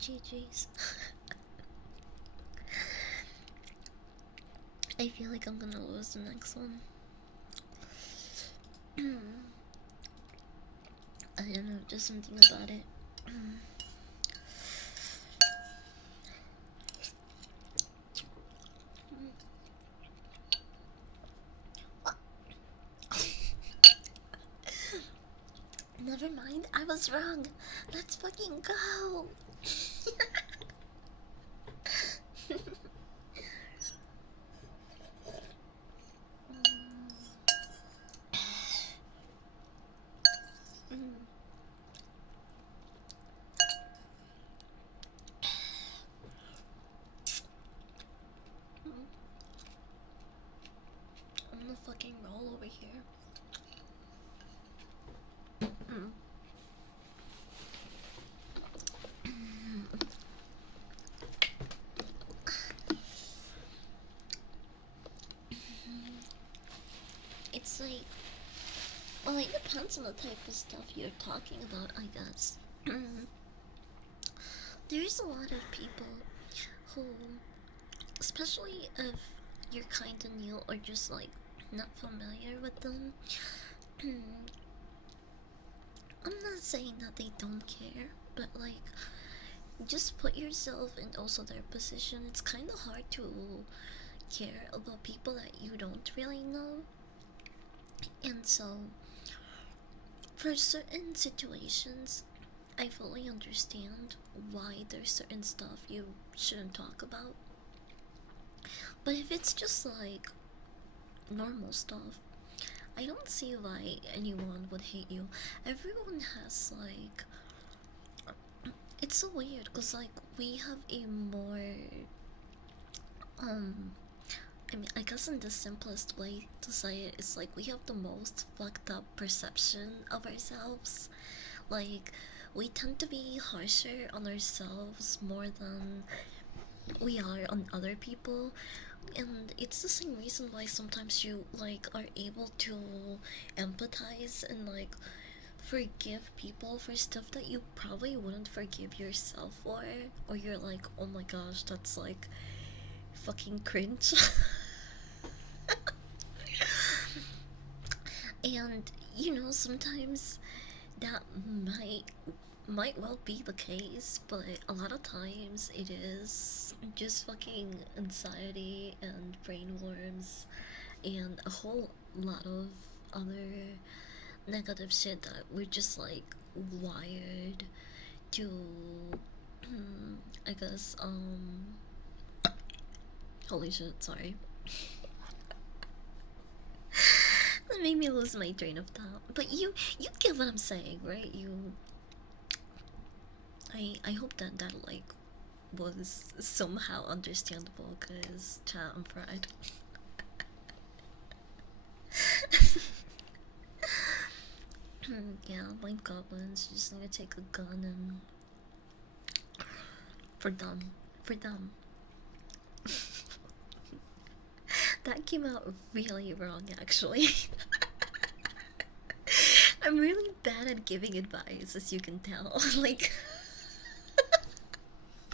GG's. I feel like I'm gonna lose the next one. I don't know, just something about it. Never mind, I was wrong. Let's fucking go. I'm gonna fucking roll over here. It's like, well, it depends on the type of stuff you're talking about, I guess. There's a lot of people who, especially if you're kind of new or just like not familiar with them, I'm not saying that they don't care, but like, just put yourself in also their position. It's kind of hard to care about people that you don't really know, and so for certain situations, I fully understand why there's certain stuff you shouldn't talk about. But if it's just like normal stuff, I don't see why anyone would hate you. Everyone has like, it's so weird because like we have a more I mean, I guess in the simplest way to say it is like we have the most fucked up perception of ourselves. Like, we tend to be harsher on ourselves more than we are on other people. And it's the same reason why sometimes you like are able to empathize and like forgive people for stuff that you probably wouldn't forgive yourself for, or you're like, oh my gosh, that's like fucking cringe. And you know, sometimes that might well be the case, but a lot of times it is just fucking anxiety and brain worms and a whole lot of other negative shit that we're just like wired to I guess holy shit, sorry. That made me lose my train of thought. But you get what I'm saying, right? I hope that like was somehow understandable, cause chat, I'm fried. Yeah, like goblins, you just need to take a gun and for them. That came out really wrong, actually. I'm really bad at giving advice, as you can tell. Like,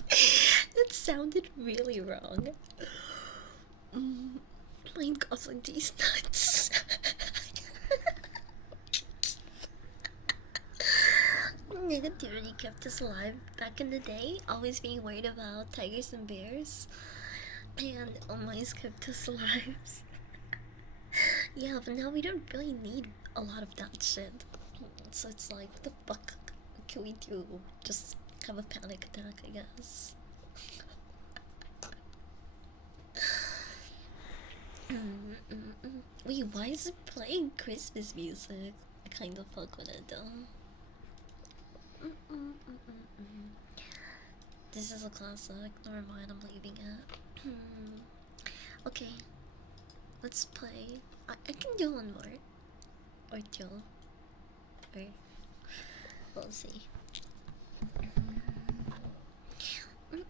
it sounded really wrong. mind gobbling these nuts. Negativity kept us alive back in the day, always being worried about tigers and bears. And always kept us alive. Yeah, but now we don't really need a lot of that shit. So it's like, what the fuck can we do? Just have a panic attack, I guess. Wait, why is it playing Christmas music? I kind of fuck with it though. This is a classic. Never mind, I'm leaving it. Okay, let's play. I can do one more. Or two. Or we'll see. Are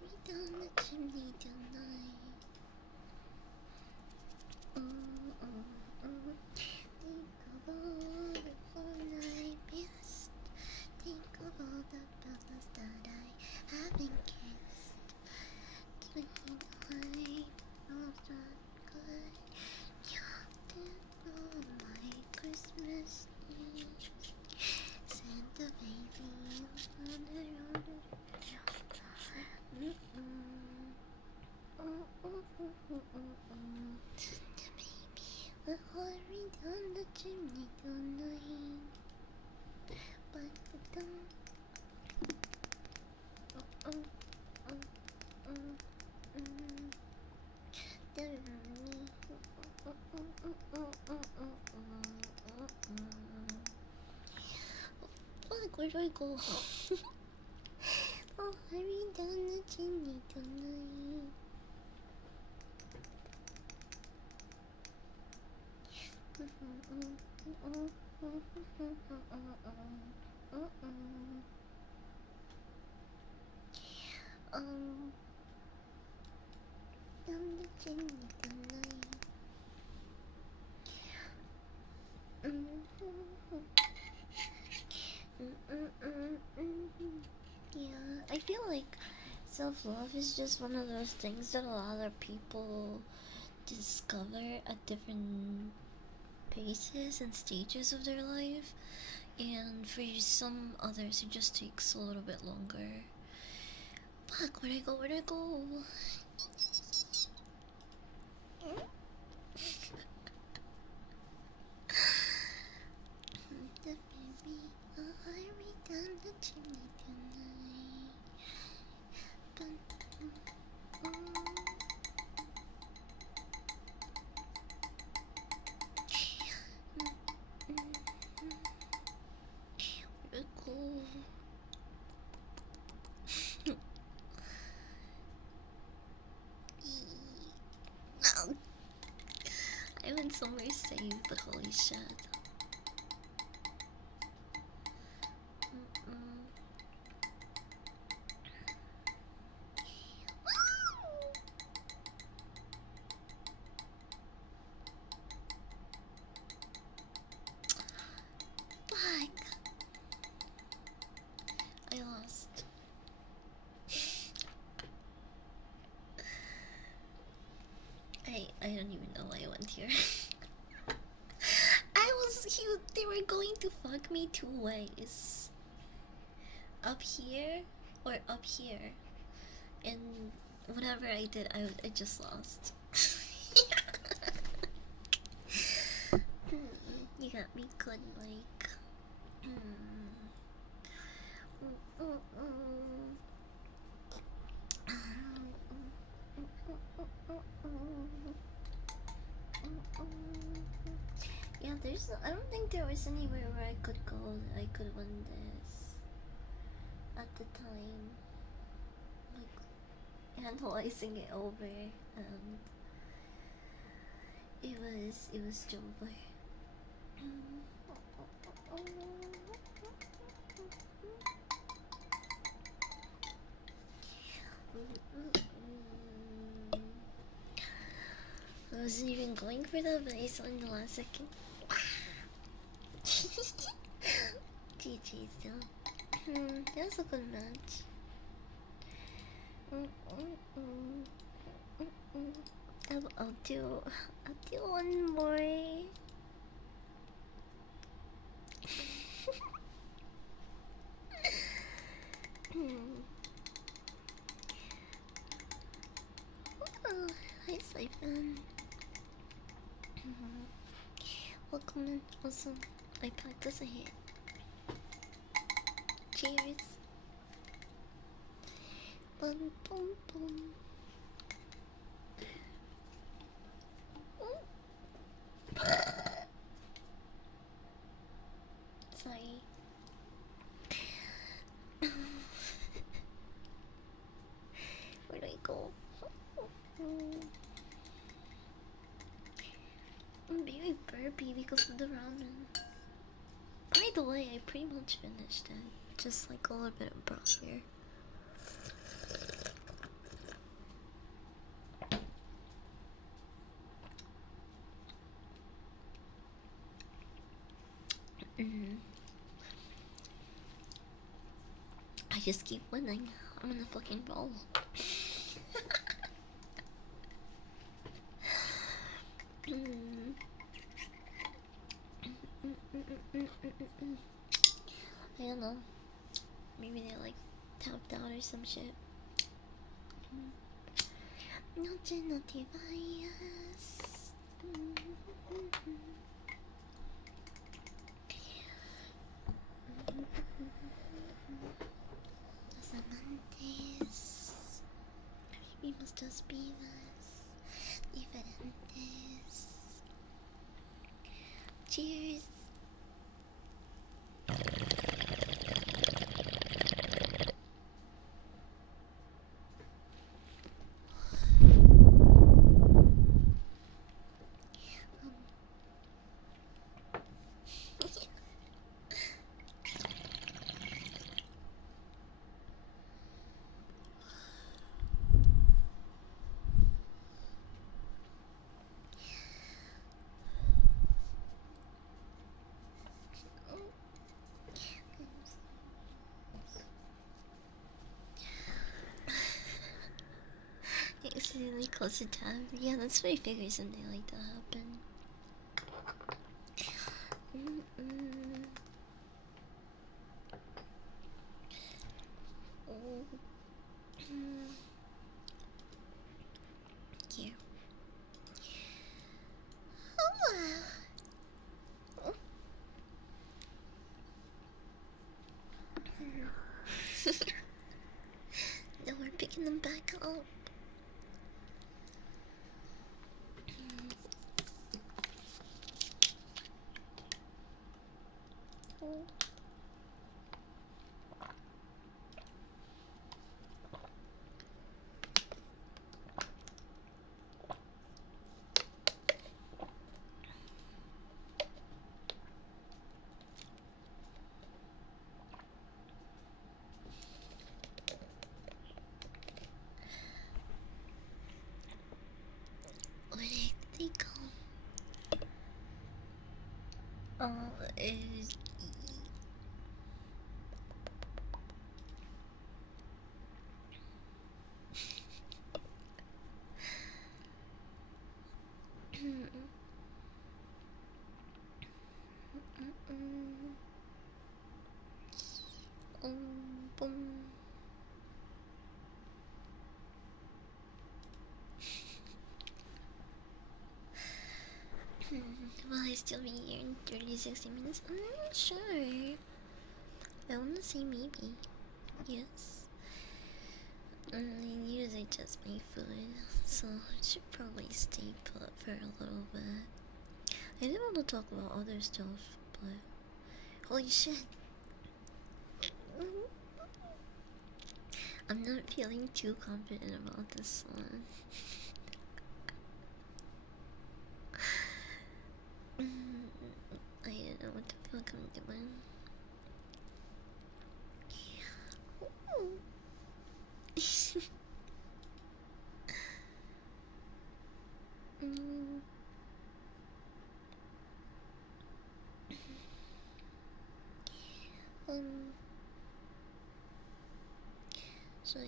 we down the chimney tonight? Think of all the fun I missed. Think of all the brothers that I haven't kissed. Thinking I know that good. You did all my Christmas Eve. Santa baby on the road. Santa baby, we're hurrying down the chimney tonight. Fuck, where do I go? Oh, hurry down the chimney tonight. Down the chimney tonight. Yeah, I feel like self-love is just one of those things that a lot of people discover at different paces and stages of their life, and for some others it just takes a little bit longer. Fuck, where'd I go? Where'd I go? The baby, hurry down the chimney tonight. Where'd I go? No. I went somewhere safe, but holy shit. Fuck. I lost. I don't even know why I went here. They were going to fuck me two ways. Up here or up here. And whatever I did, I just lost. You got me good, like. Yeah, I don't think there was anywhere where I could go that I could win this at the time. Like, analyzing it over, and it was Jover. I wasn't even going for that, but I saw in the last second. GG still. That was a good match. I'll do one more. Oh, hi Siphon. Welcome in. Also, my pack doesn't hit. Cheers. Boom, boom, boom. Sorry. Where do I go? I'm very burpy because of the ramen. By the way, I pretty much finished it. Just like a little bit of broth here. I just keep winning. I'm in a fucking roll. I don't know. Maybe they like tapped out or some shit. Noche no te vayas. Los amantes vimos dos vidas diferentes. Cheers. Accidentally close the tab. Yeah, that's what I figured something like that happened. Here. Now we're picking them back up. Where did they go? Is boom. Will I still be here in 30 60 minutes? I'm not sure. I wanna say maybe. Yes. I usually just make food, so I should probably stay put for a little bit. I didn't want to talk about other stuff, but holy shit. I'm not feeling too confident about this one. I don't know what the fuck I'm doing. So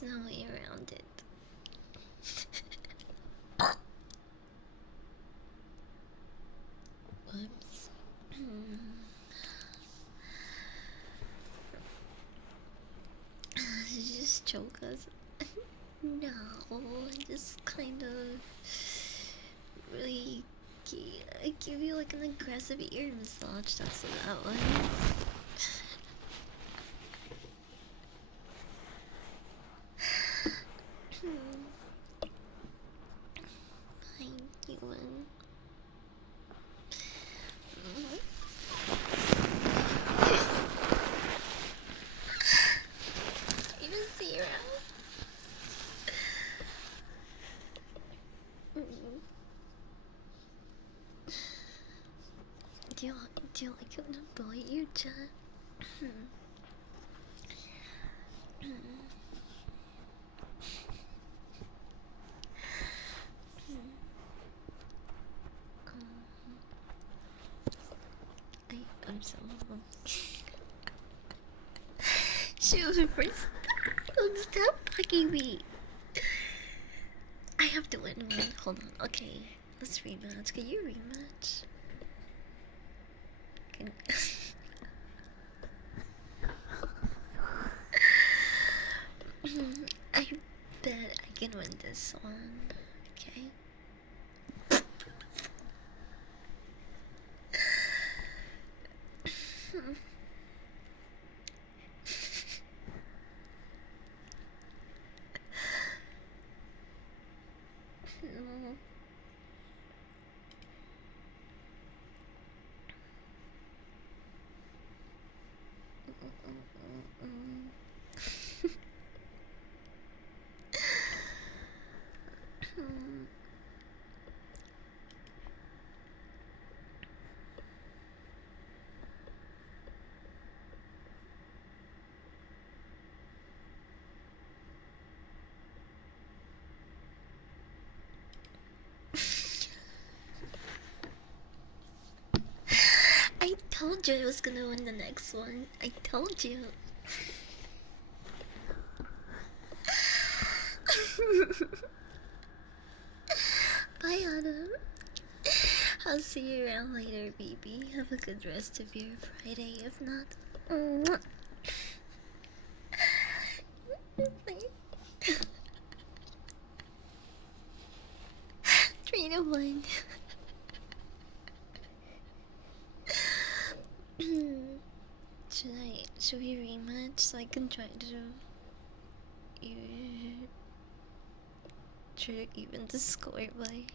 There's no way around it. Whoops. Just choke us. No, just kind of really give you like an aggressive ear massage. That's what that was. Fine, you win. Even 0. Do you like it when I bite you, Jen? I'm so shoot, first stop fucking me. I have to win. Hold on. Okay, let's rematch. Can you rematch? Can... I bet I can win this one. Okay. I told you I was gonna win the next one. I told you. Bye, Adam. I'll see you around later, baby. Have a good rest of your Friday, if not. Mwah. 3 to 1. Should we rematch so I can try to even the score by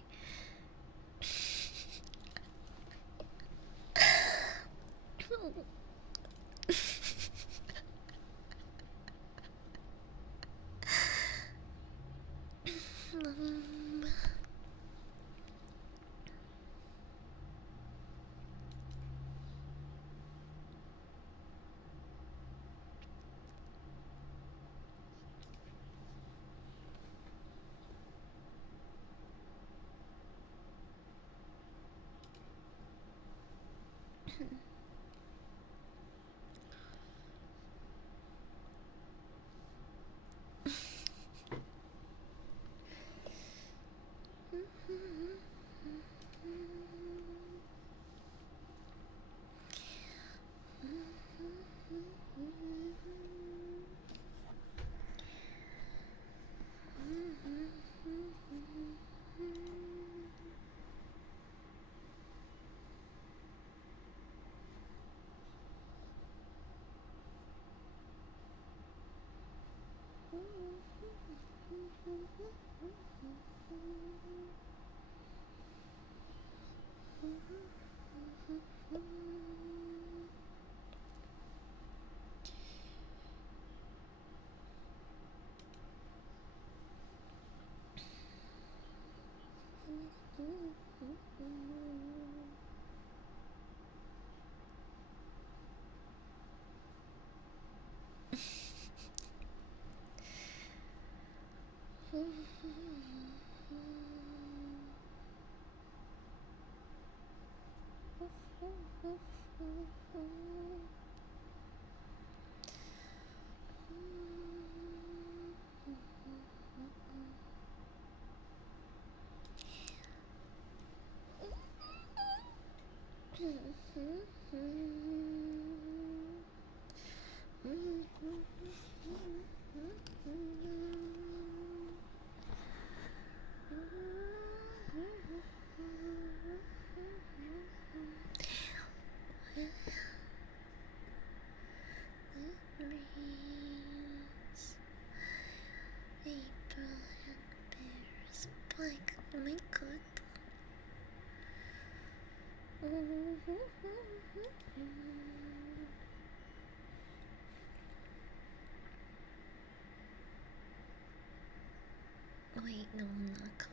Wait, no, I'm not cooked.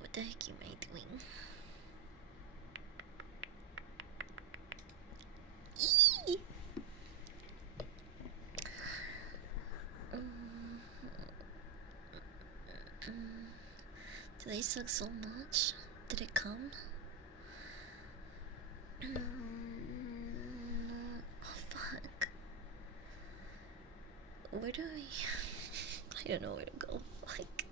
What the heck am I doing? Eee! Did I suck so much? Did it come? Oh fuck. Where do I... I don't know where to go. Fuck.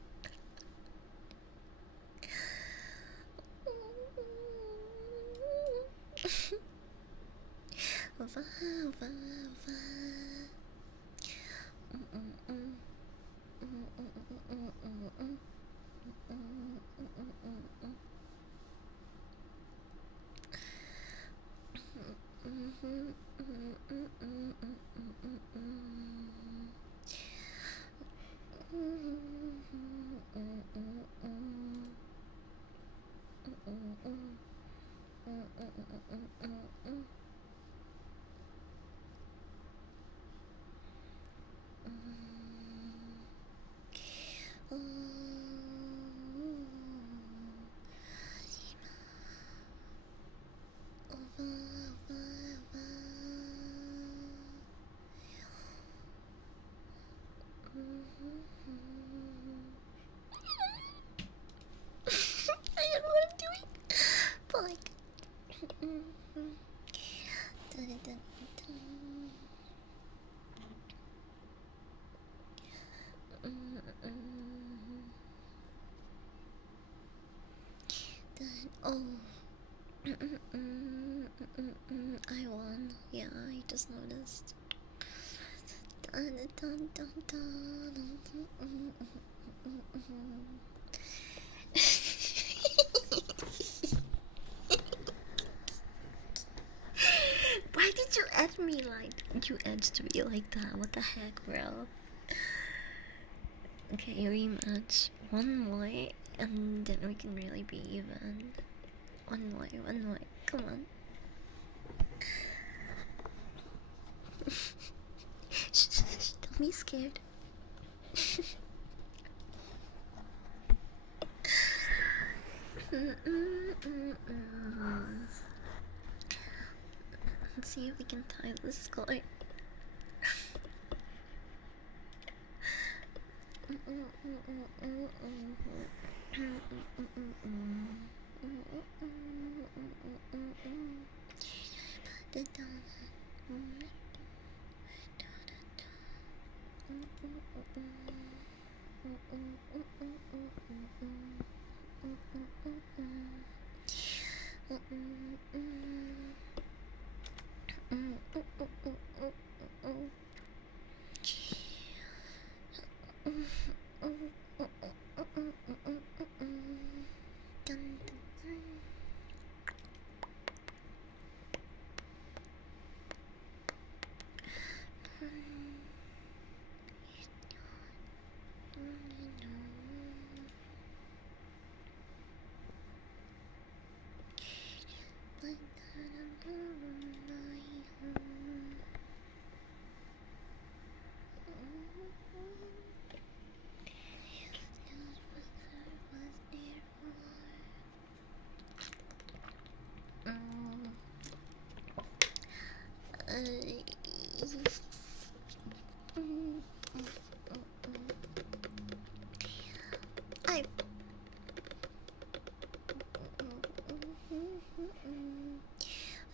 I don't know what I'm doing. But like, oh, I won. Yeah, I just noticed. Why did you add me like you edged me like that? What the heck, bro? Okay, rematch. One more, and then we can really be even. One more, one more. Come on. Don't be scared. Let's see if we can tie the score. I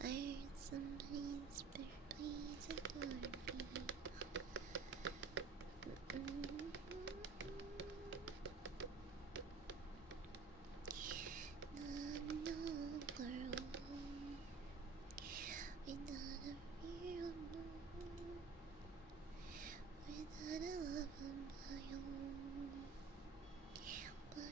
I heard somebody's please adore me. No, girl, without a real moon, without a love of my own. But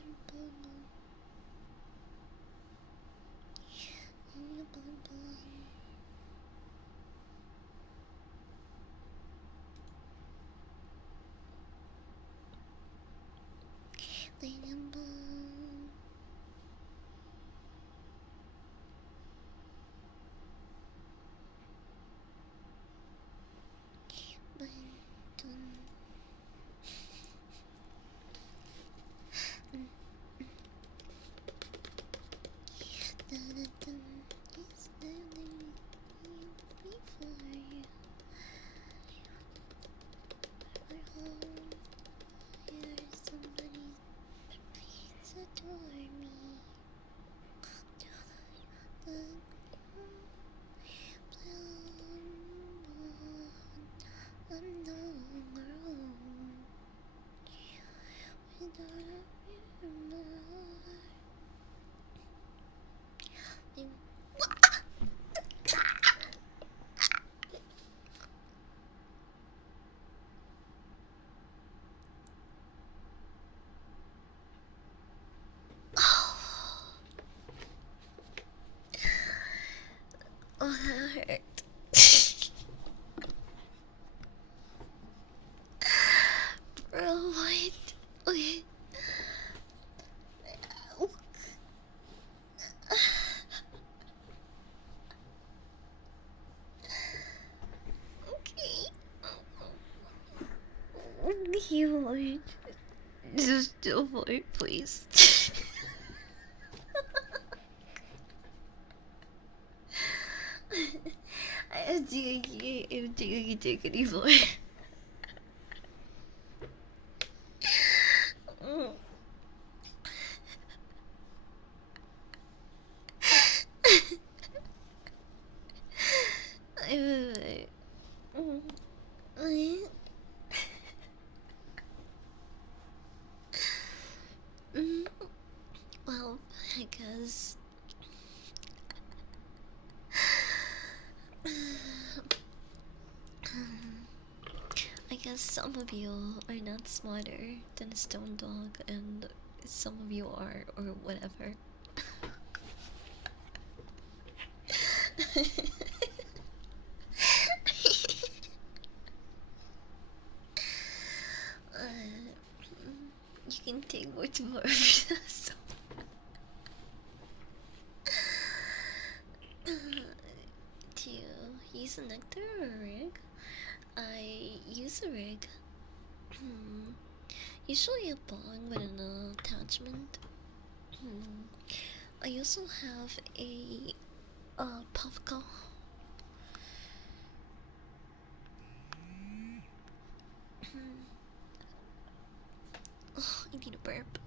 Oh, that hurt. Bro, what? Okay. Okay. Lord. Just avoid, please. I'm doing it anymore. Well, I guess. I guess some of you are not smarter than a stone dog, and some of you are, or whatever. You can take what's more of this. Do you use a nectar or a rig? I use a rig. Usually a bong with an attachment. I also have a popcorn. Oh, I need a burp.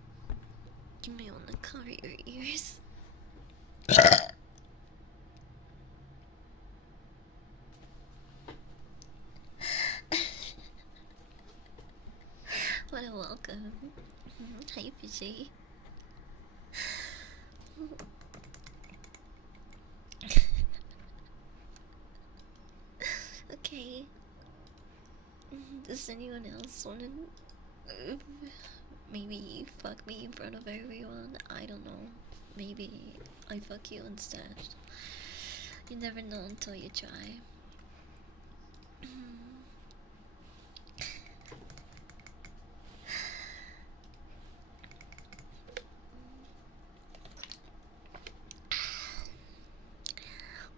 You may want to cover your ears. What a welcome. Hi, PJ. Okay. Does anyone else want to maybe fuck me in front of everyone? I don't know. Maybe I fuck you instead. You never know until you try.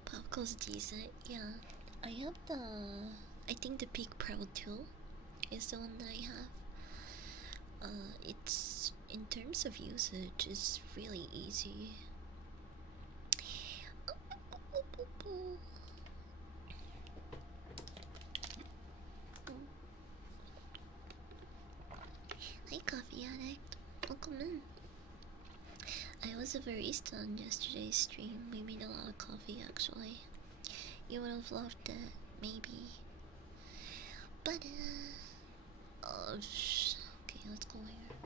Popcorn's decent, yeah. I have I think the Peak Pro 2 is the one that I have. It's, in terms of usage, is really easy. Hi, coffee addict. Welcome in. I was a barista on yesterday's stream. We made a lot of coffee, actually. You would have loved it, maybe. But, oh, okay, let's go here.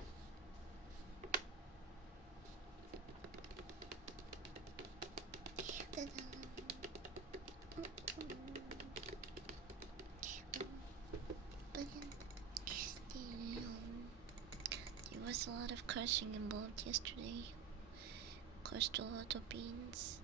There was a lot of crushing involved yesterday. Crushed a lot of beans.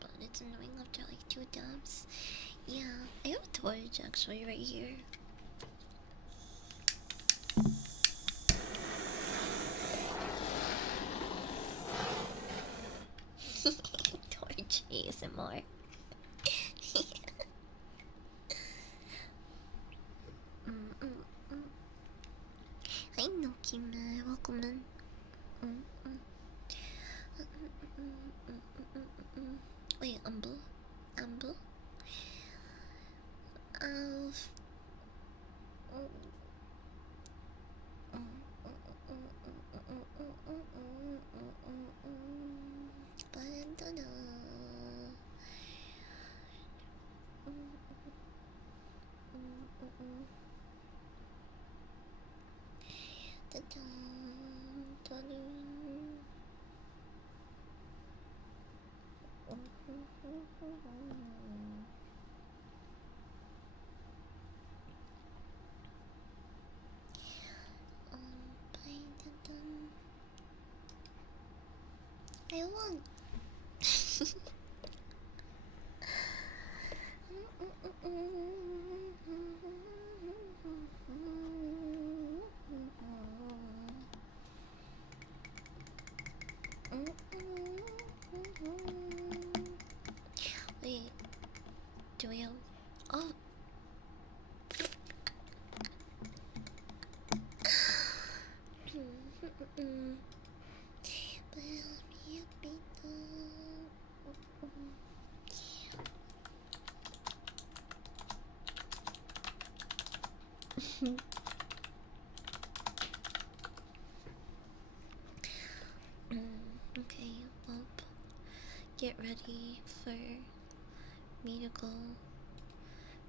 But it's annoying after like 2 dabs. Yeah, I have a torch actually right here. Torch ASMR. I know Kime. Welcome in. Mm, mm. Wait, Umble? Umble? Uh, I want. Wait, do we have? Oh. Okay, well, get ready for me to go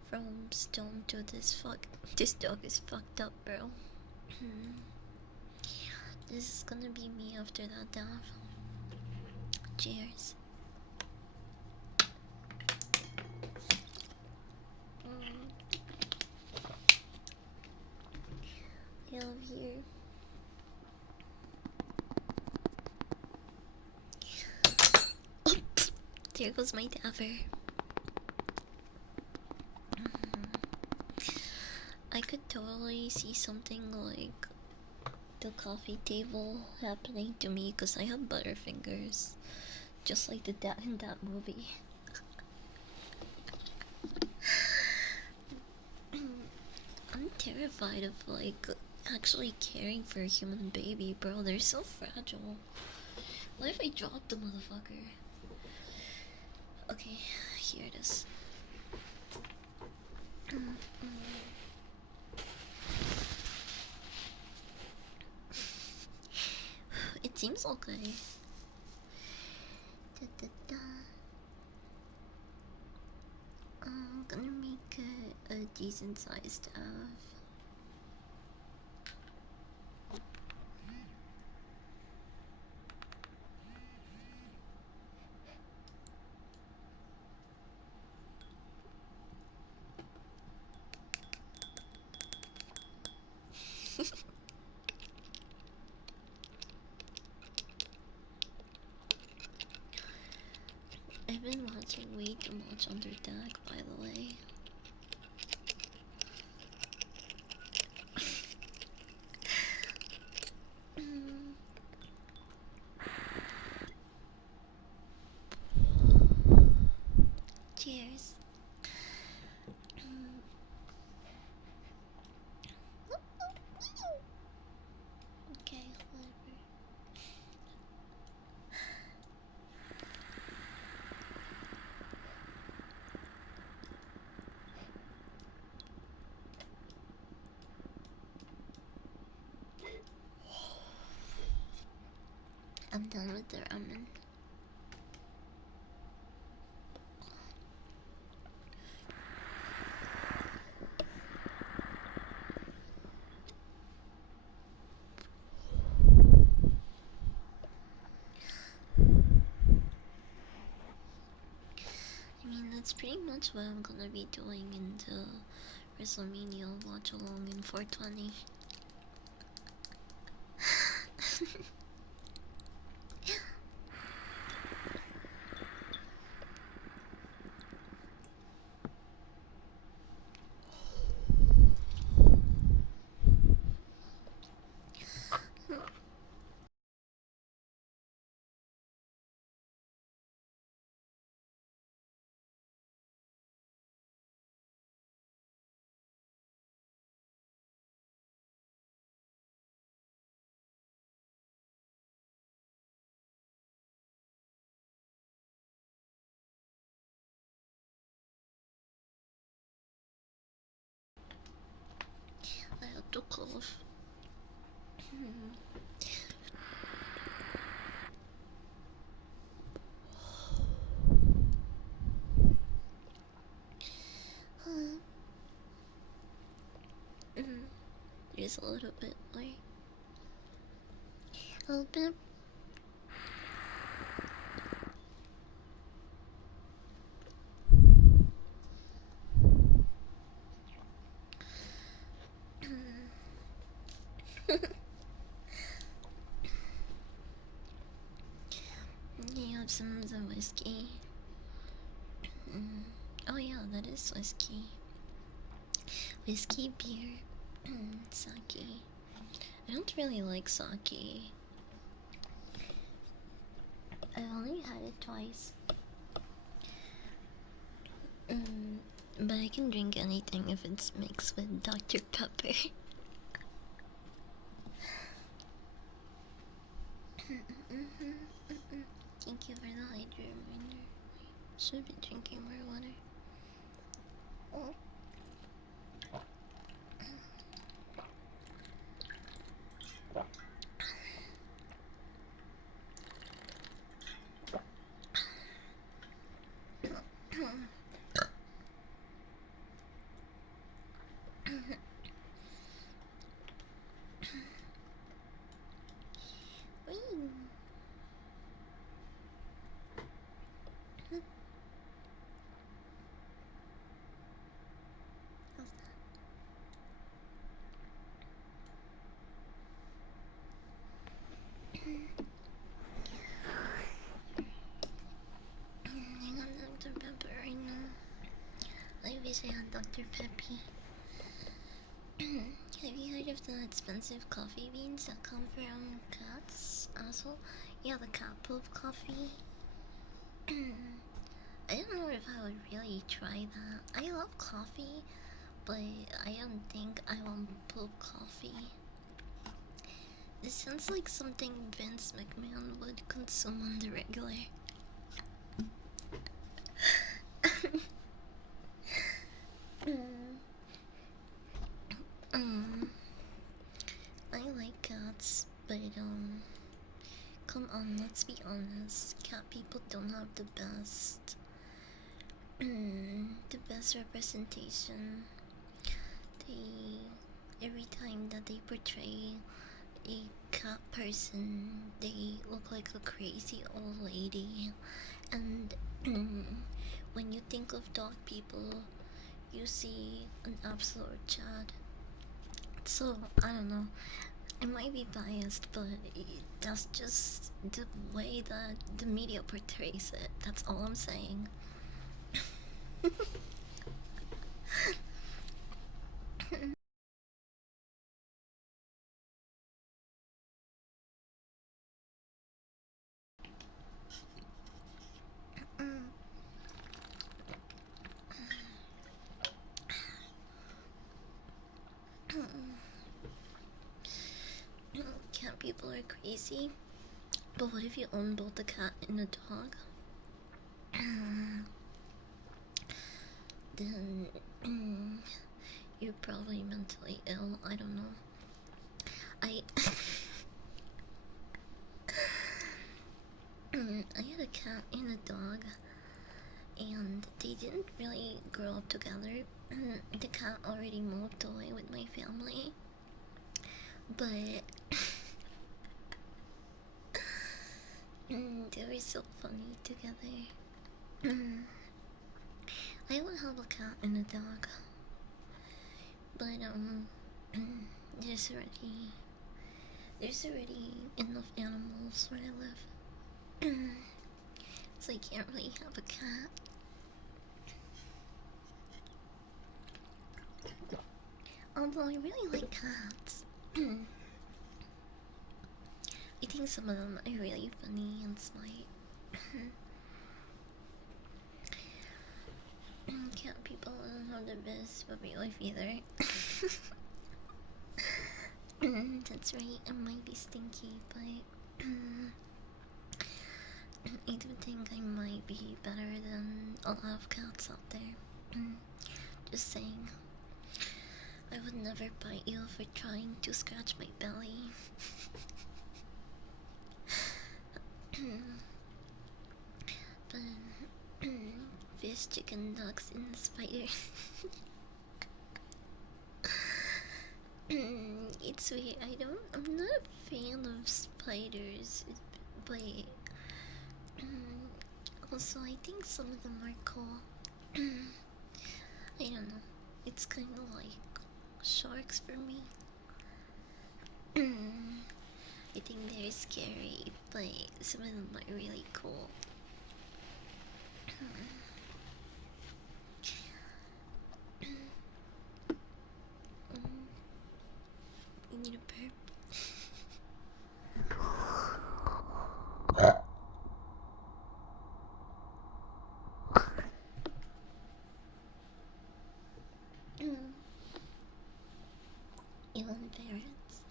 from stone to this fuck. This dog is fucked up, bro. This is gonna be me after that death. Cheers. I love you. Oh, there goes my dapper. I could totally see something like the coffee table happening to me because I have butterfingers, just like the dad in that movie. I'm terrified of like actually caring for a human baby, bro. They're so fragile. What if I drop the motherfucker? Okay, here it is. It seems okay. Da, da, da. I'm gonna make a decent sized I've been watching way too much Undertale, by the way. Cheers. Okay, whatever. I'm done with the ramen. I mean, that's pretty much what I'm gonna be doing into Wrestlemania watch along in 420. to cough. Just a little bit more. A little bit. You have some of the whiskey. Oh yeah, that is whiskey. Whiskey, beer, sake. I don't really like sake. I've only had it twice. But I can drink anything if it's mixed with Dr. Pepper. Thank you for the hydrate reminder. Should be drinking more water. Oh. Hang on, Dr. Pepper right now. I wish I had Dr. Peppy. Have you heard of the expensive coffee beans that come from cats? Also, yeah, the cat poop coffee. I don't know if I would really try that. I love coffee, but I don't think I want poop coffee. This sounds like something Vince McMahon would consume on the regular. I like cats, but come on, let's be honest. Cat people don't have the best representation. Every time that they portray a cat person, they look like a crazy old lady. And when you think of dog people, you see an absolute Chad. So, I don't know. I might be biased, but that's just the way that the media portrays it. That's all I'm saying. Cat people are crazy. But what if you own both a cat and a dog? Then you're probably mentally ill. I don't know. I I had a cat and a dog, and they didn't really grow up together. The cat already moved away with my family, but they were so funny together. I would have a cat and a dog, but there's already enough animals where I live, so I can't really have a cat. Although I really like cats. I think some of them are really funny and smart. Cat people don't have the best puppy life either. That's right, I might be stinky, but I do think I might be better than a lot of cats out there. Just saying. I would never bite you for trying to scratch my belly. But fish, chicken, ducks, and spider. It's weird. I'm not a fan of spiders, but also I think some of them are cool. I don't know. It's kind of like sharks for me. I think they're scary, but some of them are really cool. You need a burp. Even ferrets.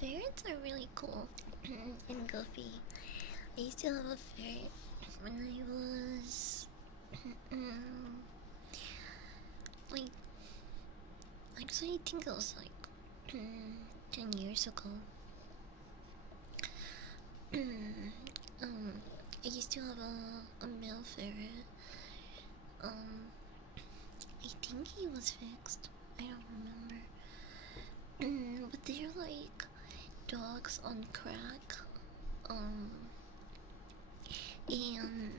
Ferrets are really cool and goofy. I used to have a ferret when I was like, actually I think it was like 10 years ago. I used to have a male ferret. I think he was fixed. I don't remember. But they're like dogs on crack. And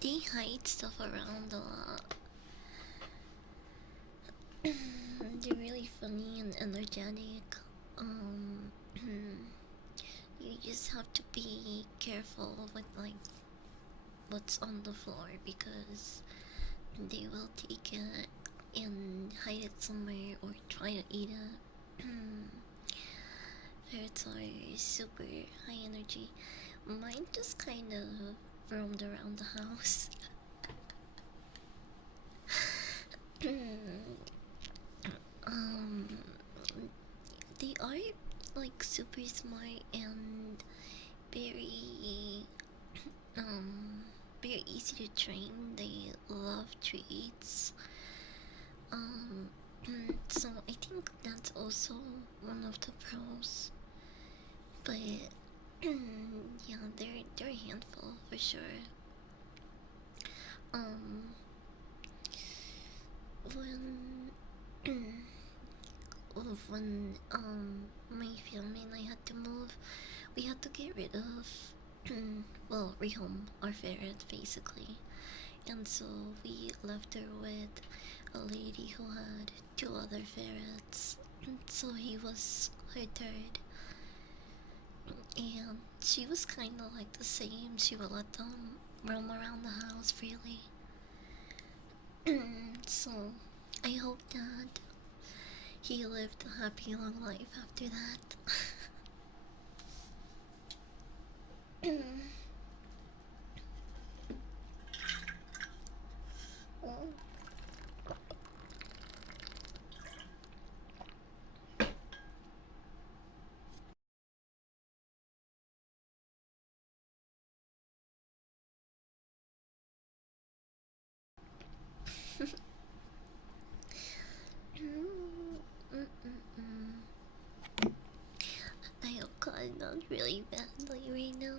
they hide stuff around a lot. They're really funny and energetic. You just have to be careful with like what's on the floor because they will take it and hide it somewhere or try to eat it. Ferrets are super high energy. Mine just kind of roamed around the house. um, they are like super smart and very very easy to train. They love treats. Um, so I think that's also one of the pros. But yeah, they're a handful for sure. Um, when when my family and I had to move, we had to get rid of well, rehome our ferret basically, and so we left her with a lady who had two other ferrets. So he was her third, and she was kind of like the same. She would let them roam around the house freely. So I hope that he lived a happy long life after that. I hope God not really badly right now.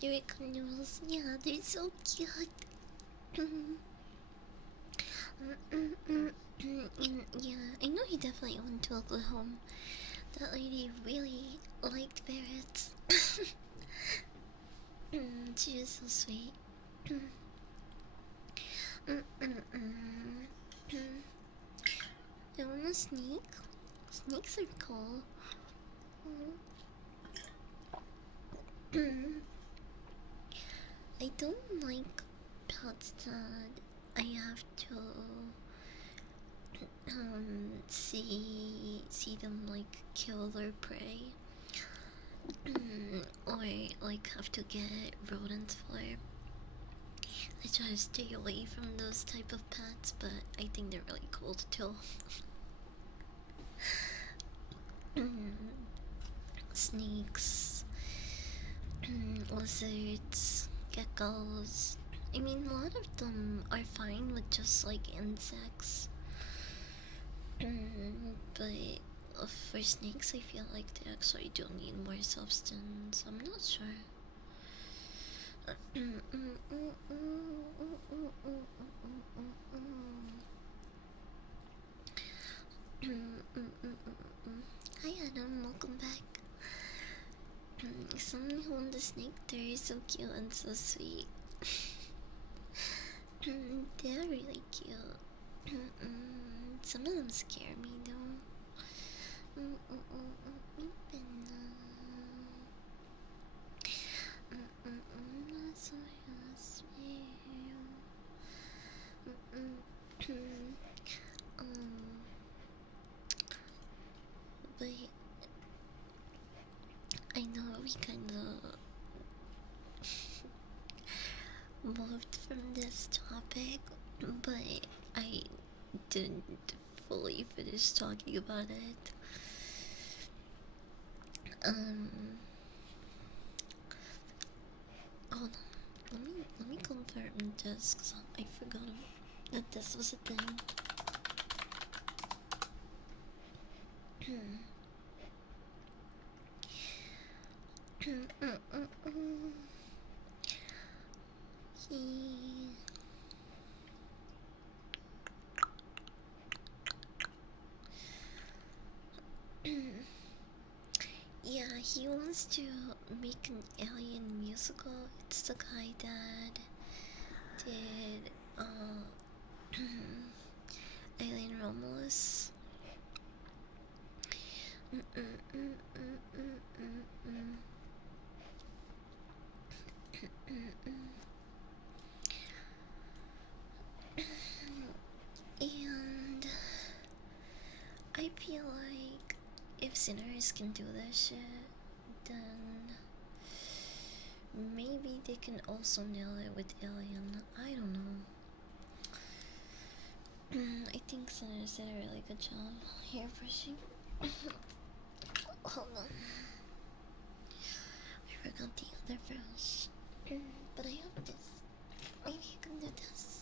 Eureka noodles, yeah, they're so cute. And yeah, I know he definitely went to Oklahoma. That lady really liked ferrets. She was so sweet. I want a snake. Snakes are cool. I don't like pets that I have to see them like kill their prey or like have to get rodents for. I try to stay away from those type of pets, but I think they're really cool too. Snakes, lizards, geckos. I mean, a lot of them are fine with just like insects. But for snakes, I feel like they actually do need more substance. I'm not sure. Hi Adam, welcome back. Someone who won the snake there is so cute and so sweet. They're really cute. Some of them scare me though. But I know we kind of moved from this topic, but I didn't fully finish talking about it. Um, hold on. Let me confirm this because I forgot that this was a thing. he Yeah, he wants to make an alien musical. It's the guy that did Alien Romulus. And I feel like if sinners can do that shit, then maybe they can also nail it with Alien. I don't know. I think sinners did a really good job. Hair brushing. Hold on. I forgot the other brush. But I have this. Maybe you can do this.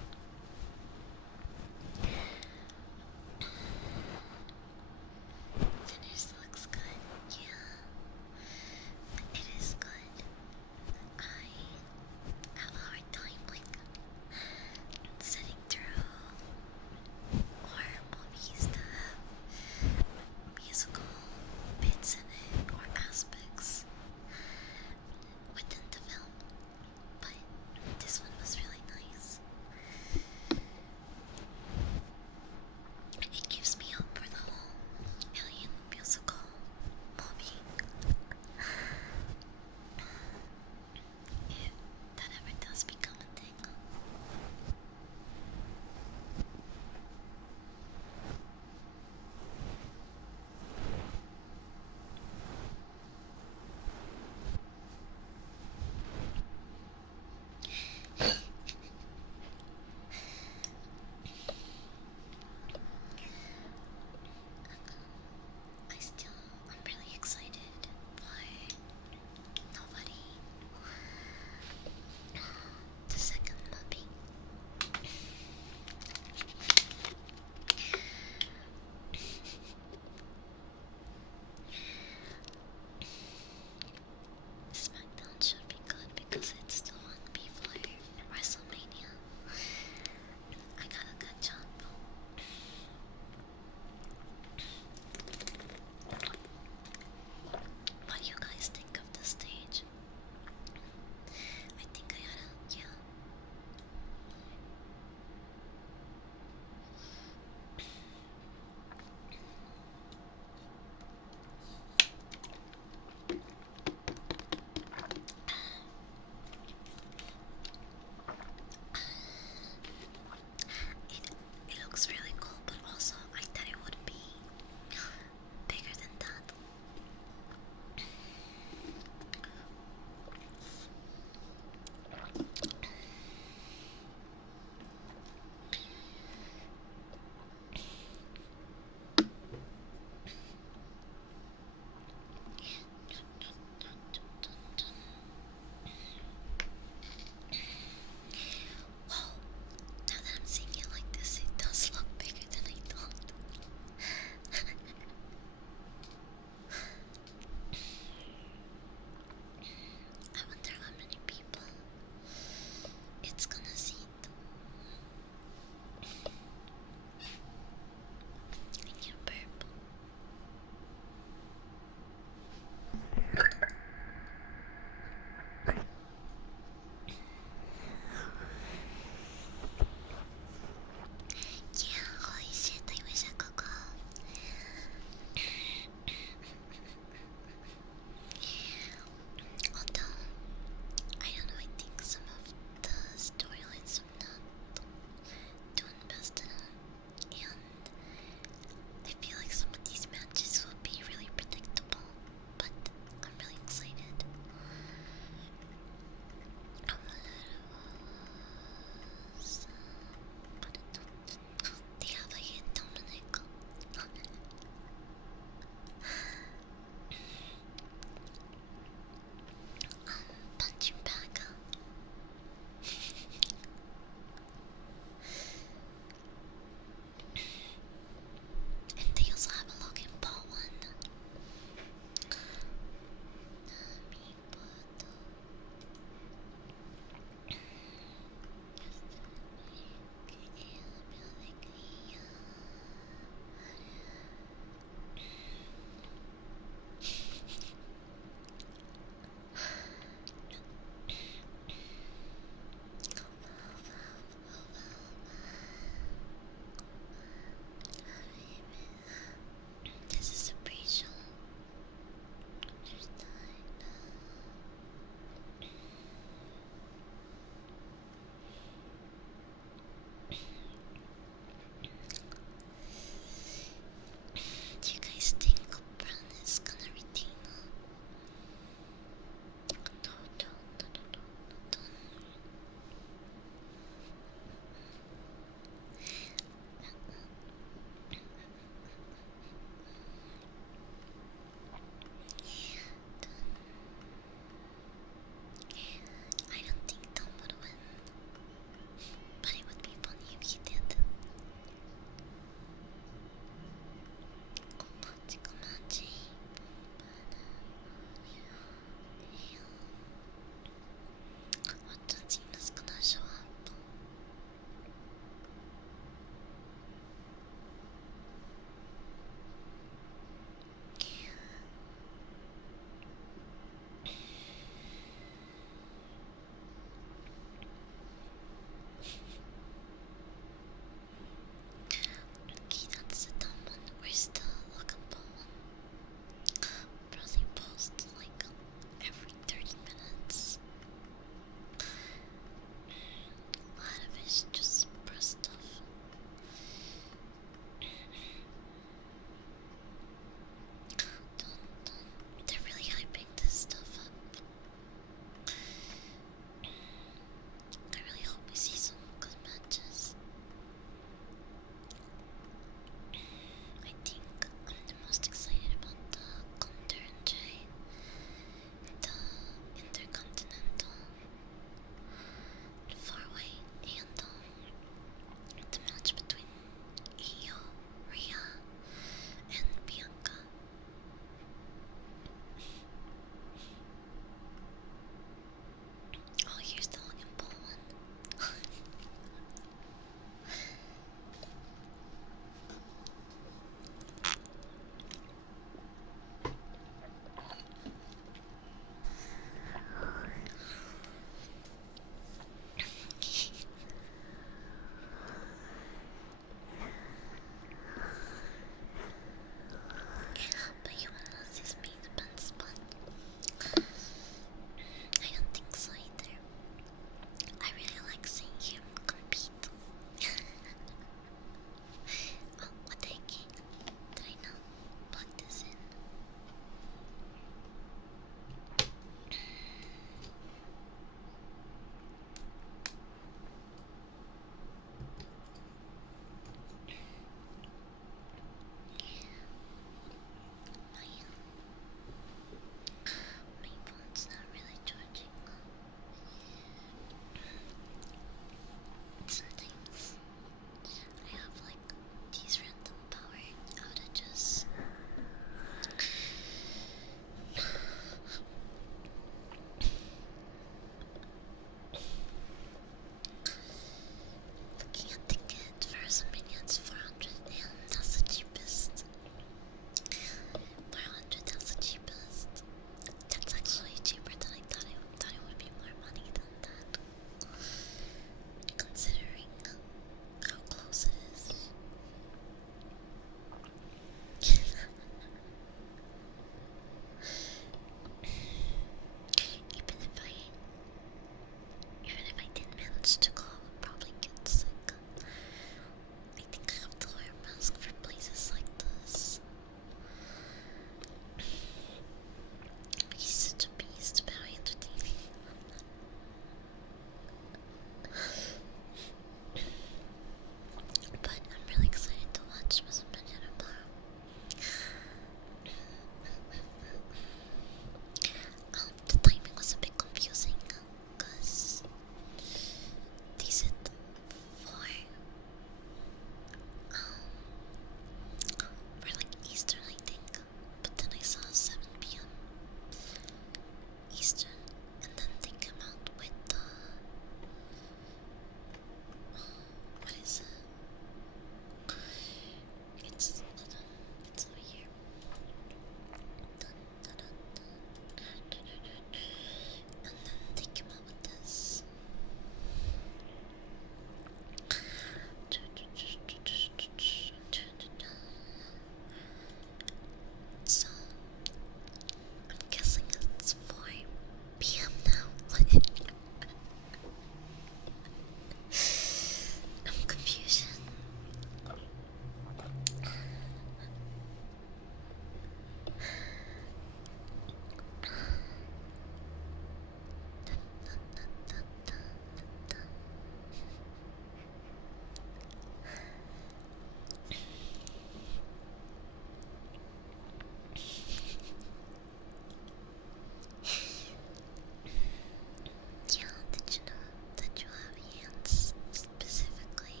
Yeah, did you know that you have hands specifically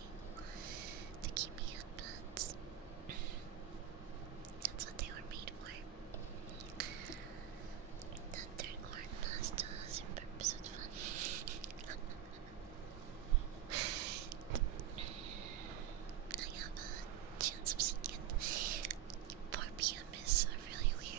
to keep me headbuds? That's what they were made for. That third chord still has a purpose of fun. I have a chance of seeing it. 4 p.m. is really weird.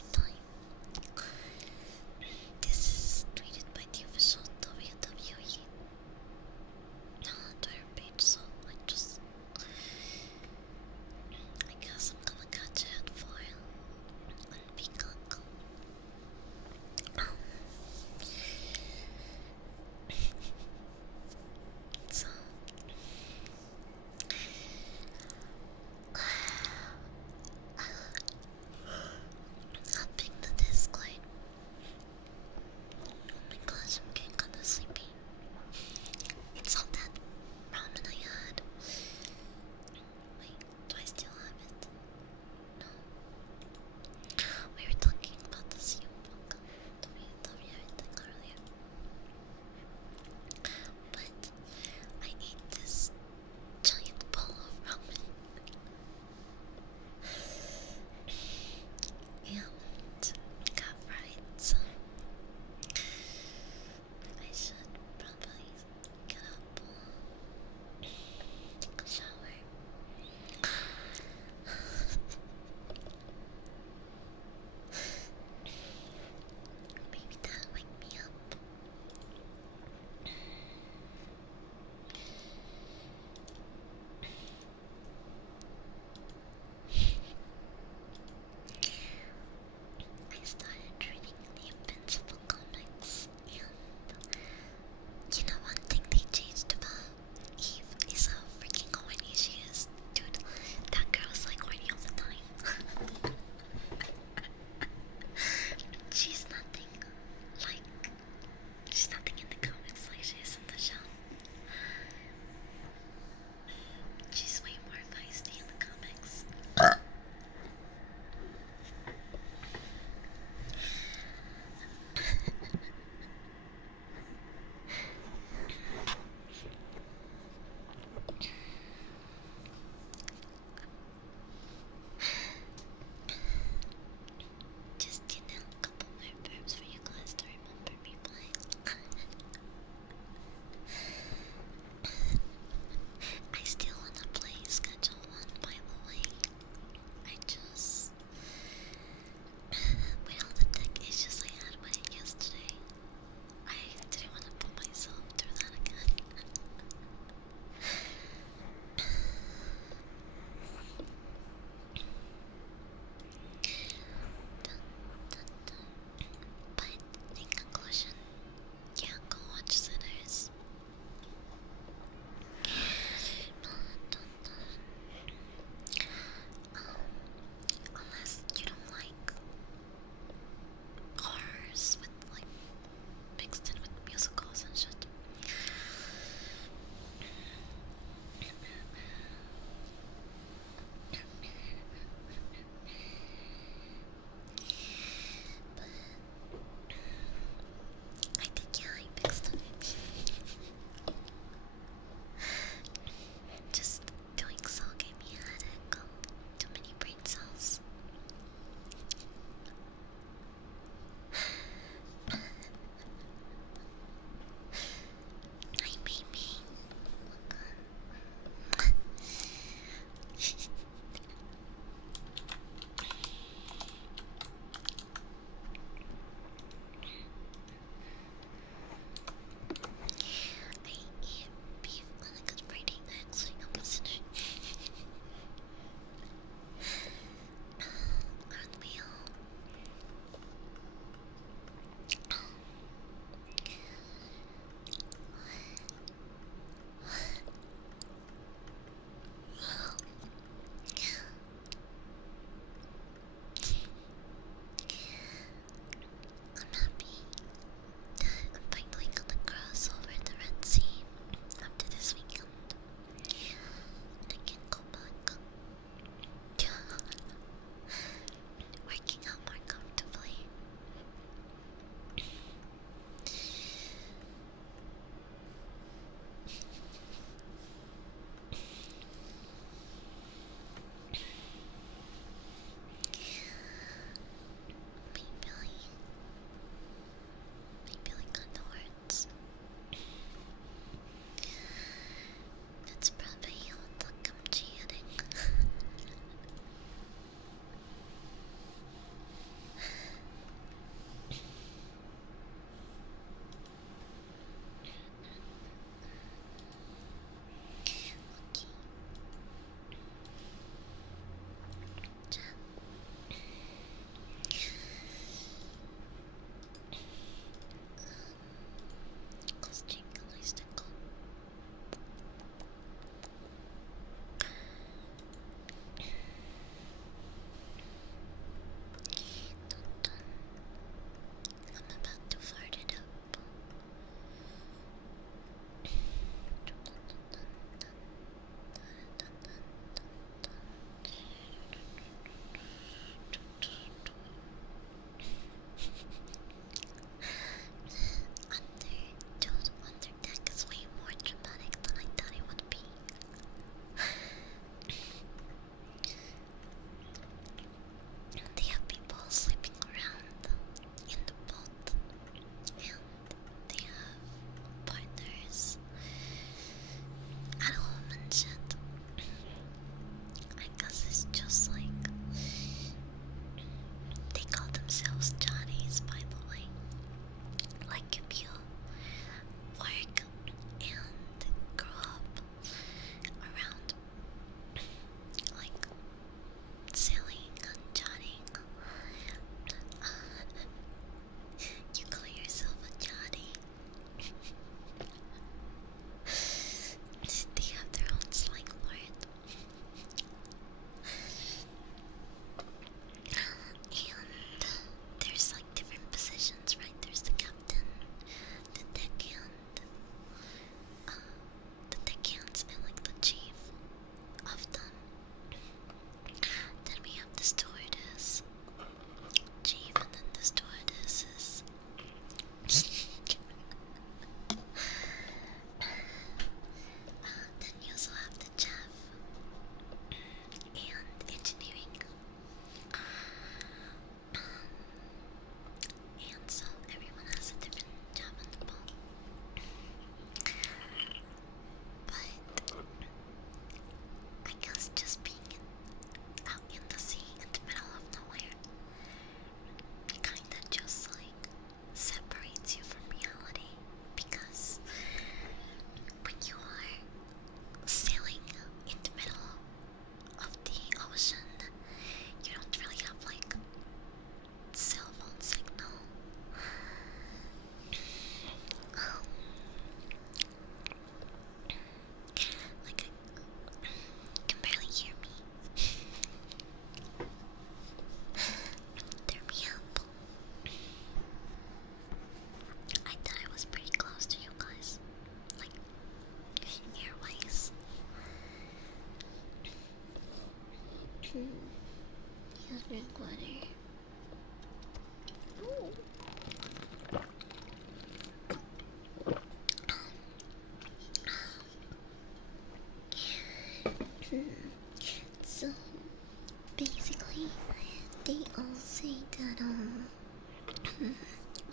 that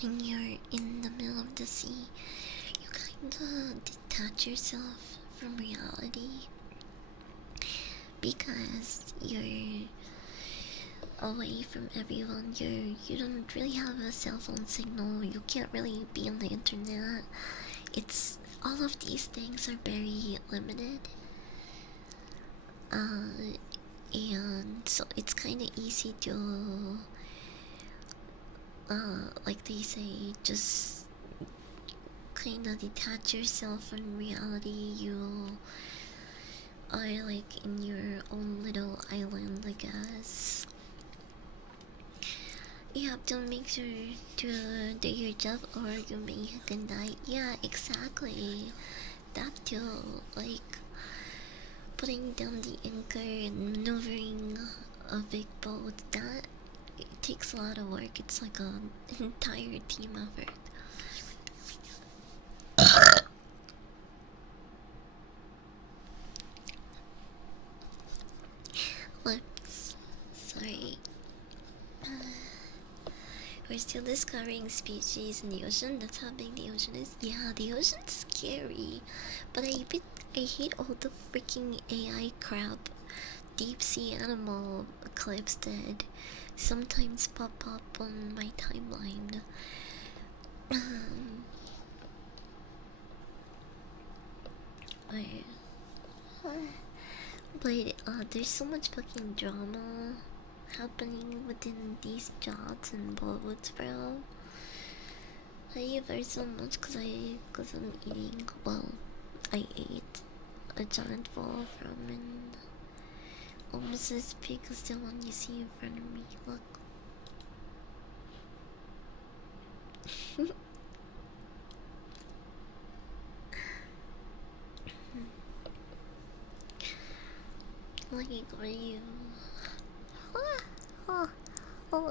when you're in the middle of the sea, you kind of detach yourself from reality because you're away from everyone. You don't really have a cell phone signal. You can't really be on the internet. It's all of these things are very limited. And so it's kind of easy to, like they say, just kind of detach yourself from reality. You are like in your own little island, I guess. You have to make sure to do your job or you may can die. Yeah, exactly. That too, like putting down the anchor and maneuvering a big boat, that it takes a lot of work. It's like an entire team effort. Whoops. Sorry. We're still discovering species in the ocean. That's how big the ocean is. Yeah, the ocean's scary. But I hate all the freaking AI crap deep sea animal clips that sometimes pop up on my timeline. I, but there's so much fucking drama happening within these jobs and Bollywood, bro. I eat so much cause I'm eating. Well, I ate a giant bowl of ramen, almost as big as the one you see in front of me. Look. Looking for you. Oh,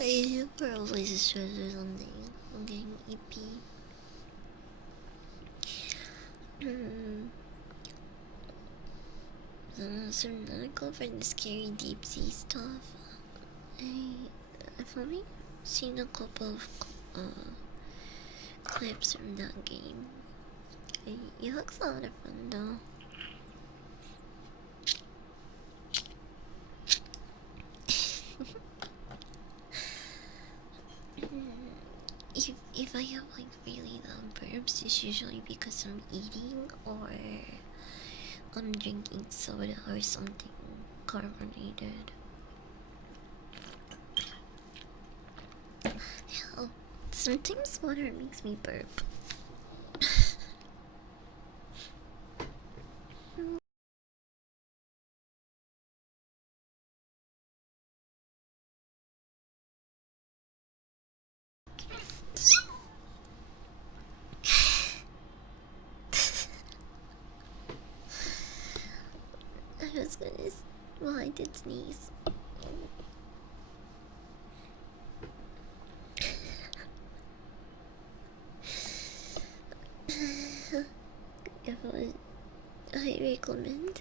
I probably just stressed or something. I'm getting EP. So I'm not go for the scary deep sea stuff. I've only seen a couple of clips from that game. It looks a lot of fun though. If I have like really loud burps, it's usually because I'm eating or I'm drinking soda or something carbonated. Hell, sometimes water makes me burp. I was gonna. Well, I did sneeze. I recommend.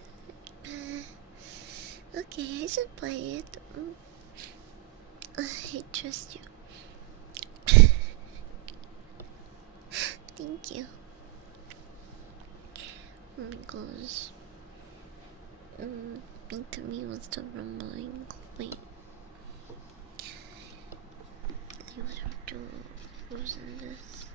Okay, I should play it. I trust you. Thank you. Oh my gosh. Into me was still rumbling. Wait. I would have to loosen this.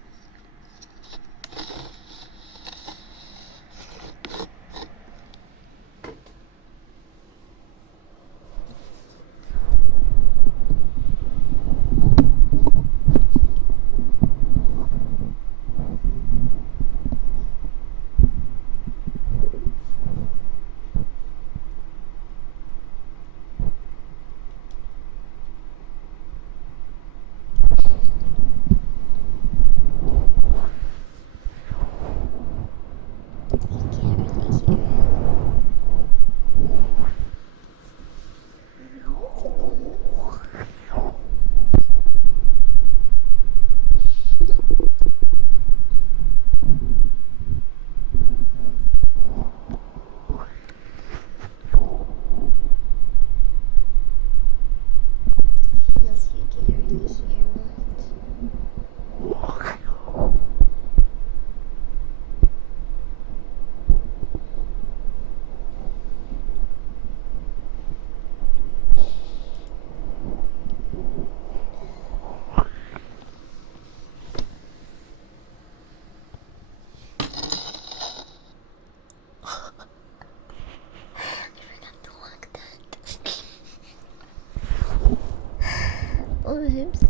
Oops.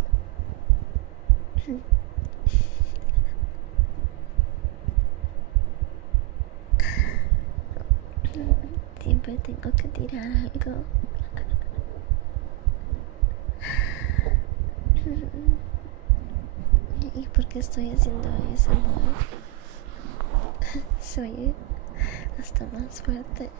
Siempre tengo que tirar algo. ¿Y por qué estoy haciendo eso? Soy hasta más fuerte.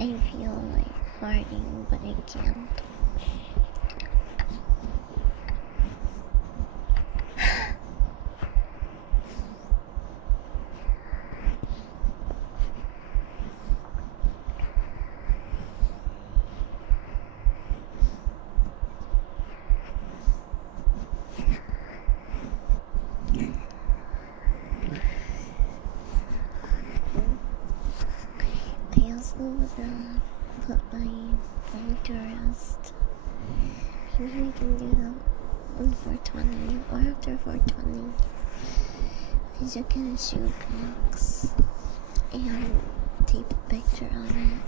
I feel like farting, but I can't. I also put my phone to rest. Maybe we can do that on 420 or after 420. I should get a shoebox and take a picture of it.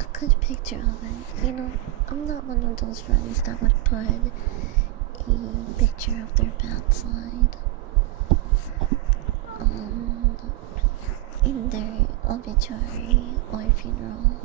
A good picture of it. You know, I'm not one of those friends that would put a picture of their backside in their obituary or funeral.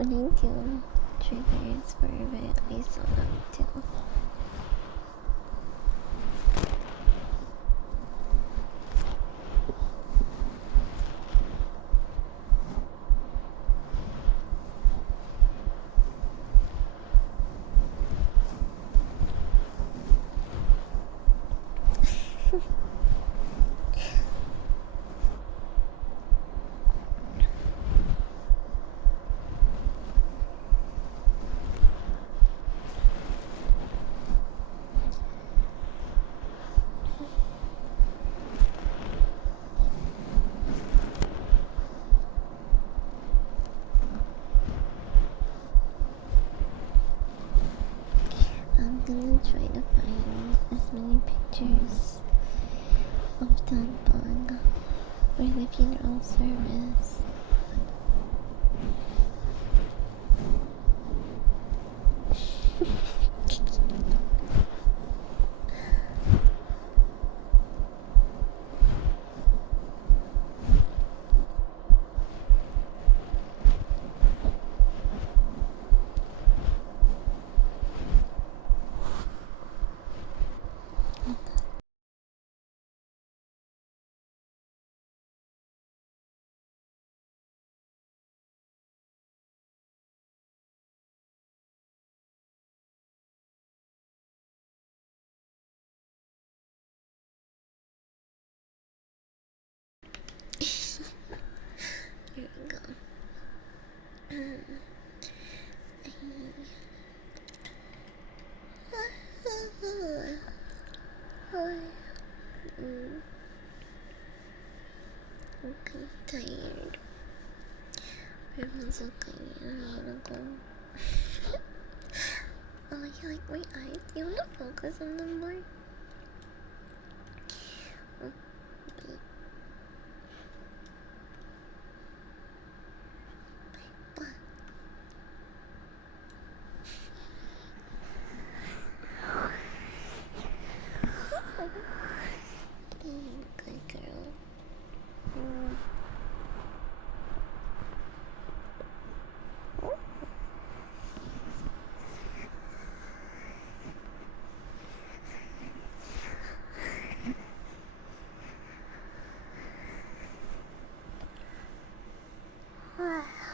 Going to triggers for a bit, so not too. I'm gonna try to find as many pictures of that bug for the funeral service. Mm. Okay, tired. Everyone's okay. I wanna go. Oh, you like my eyes? You wanna focus on them more? Okay. But good girl. Mm.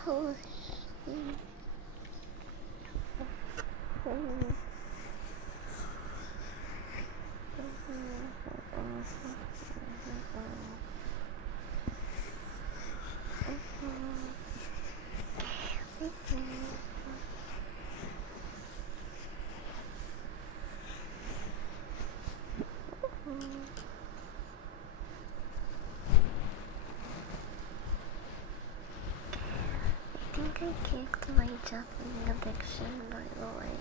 Oh. Mm. Mm. I think I kicked my juggling addiction, by the way.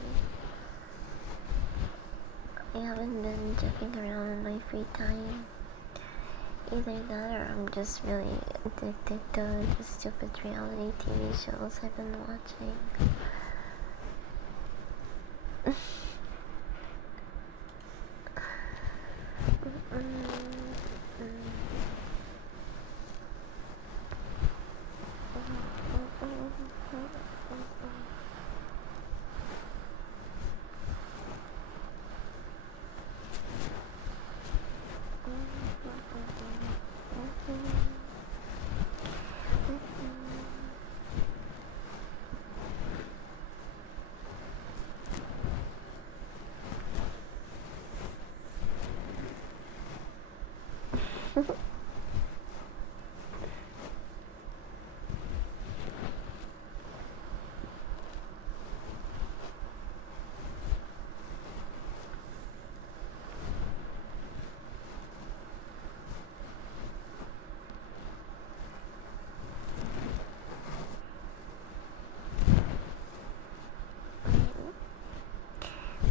I haven't been joking around in my free time. Either that or I'm just really addicted to the stupid reality TV shows I've been watching.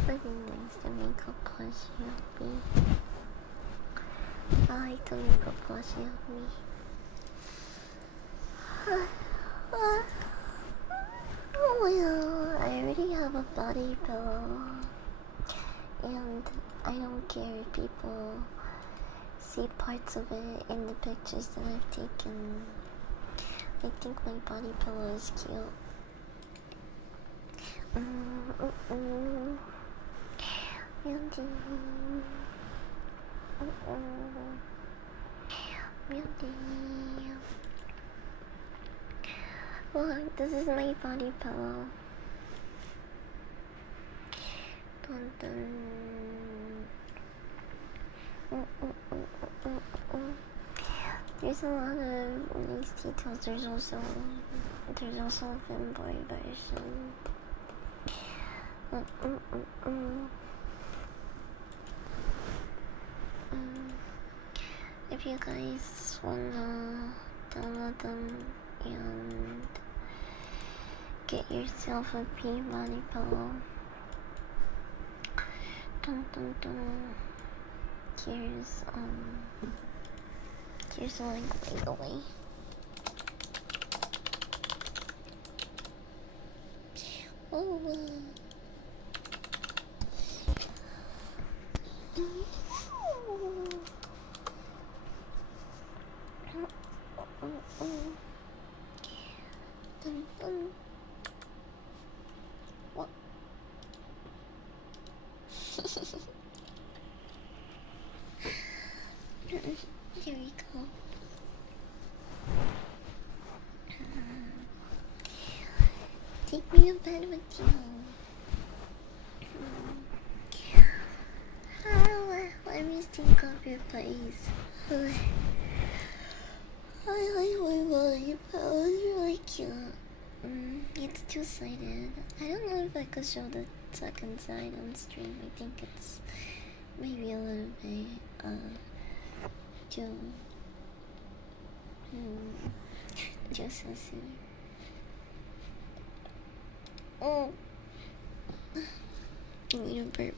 Nothing nice to make a plushie of me. I like to make a plushie of me. Well, I already have a body pillow, and I don't care if people see parts of it in the pictures that I've taken. I think my body pillow is cute. Beauty. Beauty. Look, this is my body pillow. Dun, dun. There's a lot of nice details. There's also a femboy version. If you guys wanna download them and get yourself a pea body pillow, here's a link, by the way. Oh, what? There we go. Take me to bed with you. Let me think of your place. I like my body pillow. It's really cute. It's two-sided. I don't know if I could show the second side on stream. I think it's maybe a little bit too. Just listen. Oh. I need a burp.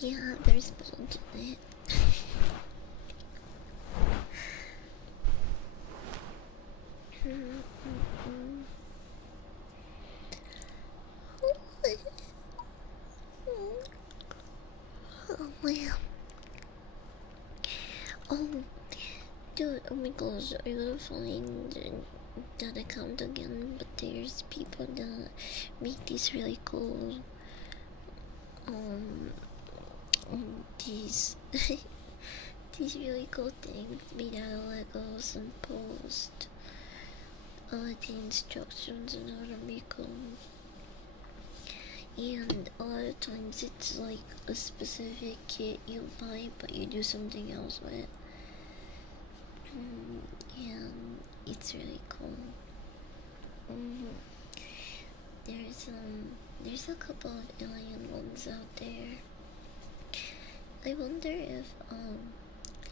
Yeah, there's blood in it. Oh man. Oh, dude, oh my gosh, I gotta find that account again, but there's people that make these really cool, um, these, these really cool things made out of Legos and post, the instructions on how to make them. And a lot of times it's like a specific kit you buy, but you do something else with. And it's really cool. There's a couple of alien ones out there. I wonder if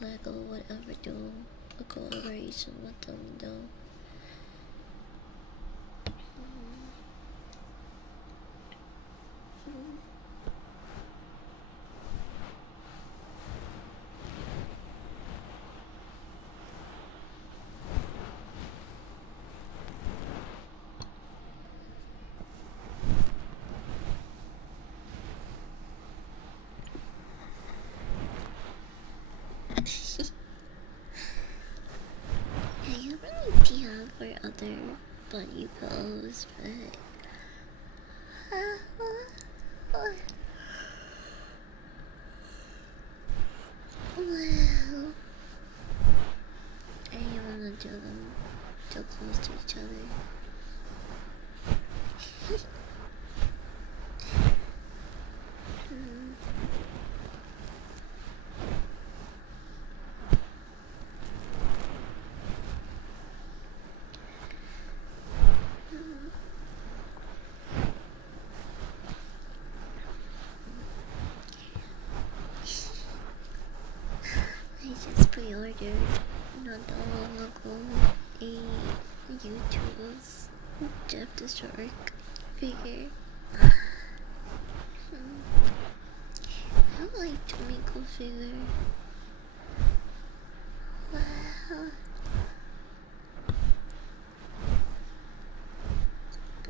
Lego would ever do a collaboration with them though. I have an idea for other bunny pose, but well, I wanna do them too close to each other. I just pre-ordered not that long ago a YouTube's Jeff the Shark figure. I like to make a figure. Wow.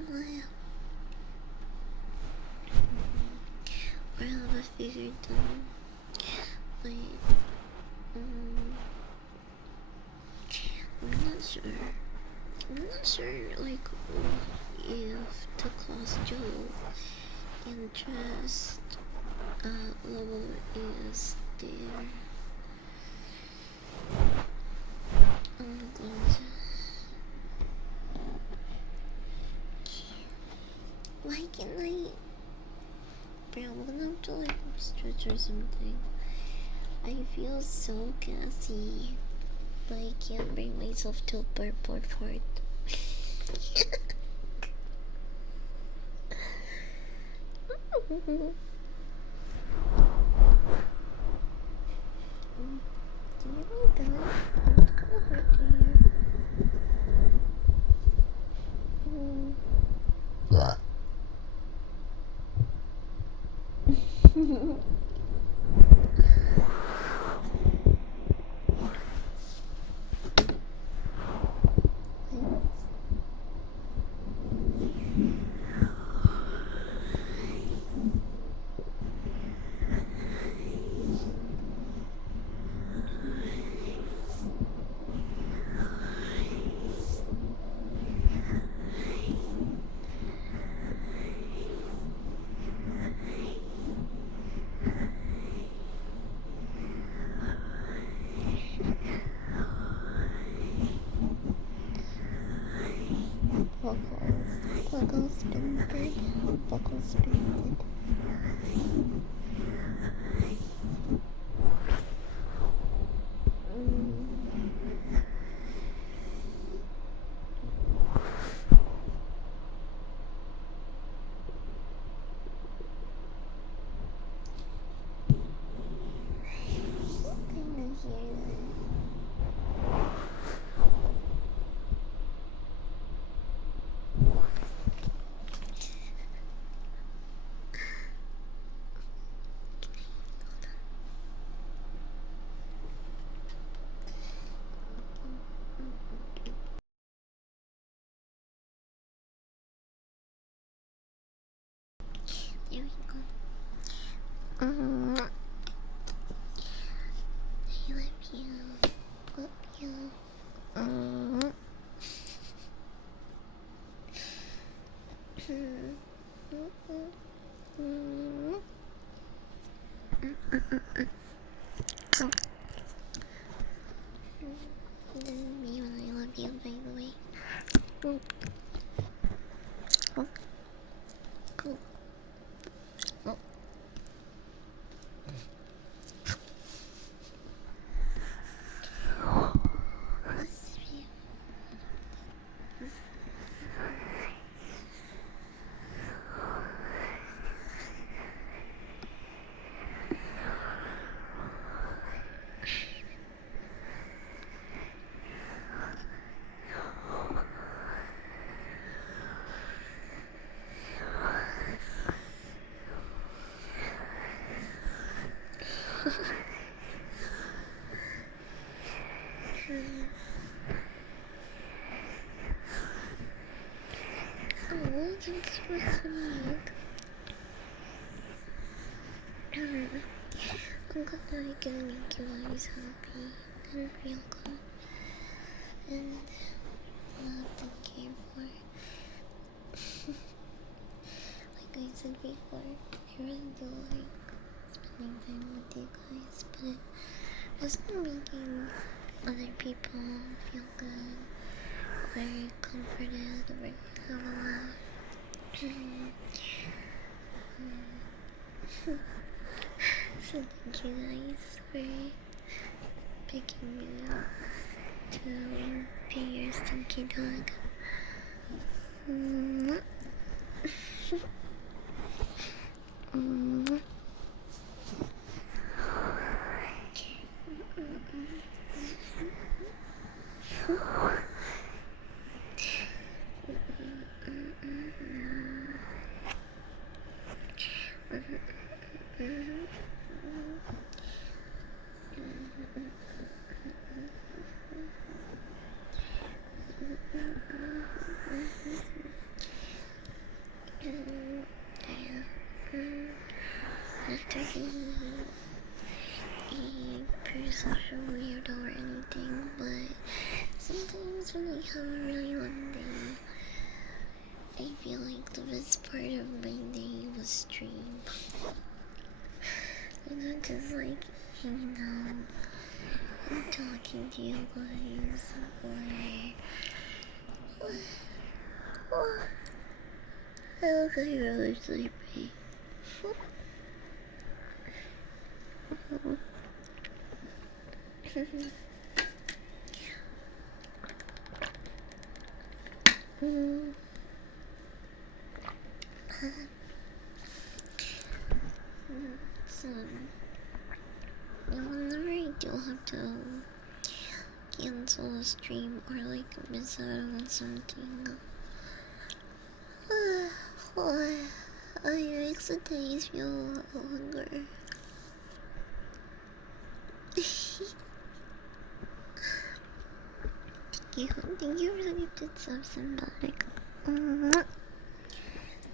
Wow. Or have a figure done. Like, I'm not sure, like, if the costume interest level is there. Oh my god. Why can't I? Bro, I'm gonna have to like stretch or something. I feel so gassy, but I can't bring myself to a burp or fart. Do you know that? It's kinda hard to hear. Buckles been good. Buckles been good. I love you. Love you. This is me when I love you, by the way. Cool. Cool. Oh. Oh, that's so sweet. I'm glad I can make you guys happy and feel good and loved and cared for. Like I said before, I really do like spending time with you guys, but it wasn't making other people feel good, very comforted, very so thank you guys for picking me up to be your stinky dog. After being a pro-social weirdo or anything, but sometimes when I have a really long day, I feel like the best part of my day was stream. And not just like hanging out and talking to you guys, or I look like you're really sleepy. So, whenever I do have to cancel a stream or like miss out on something, it makes the days feel a lot longer. Thank you for the gifted sub symbolic.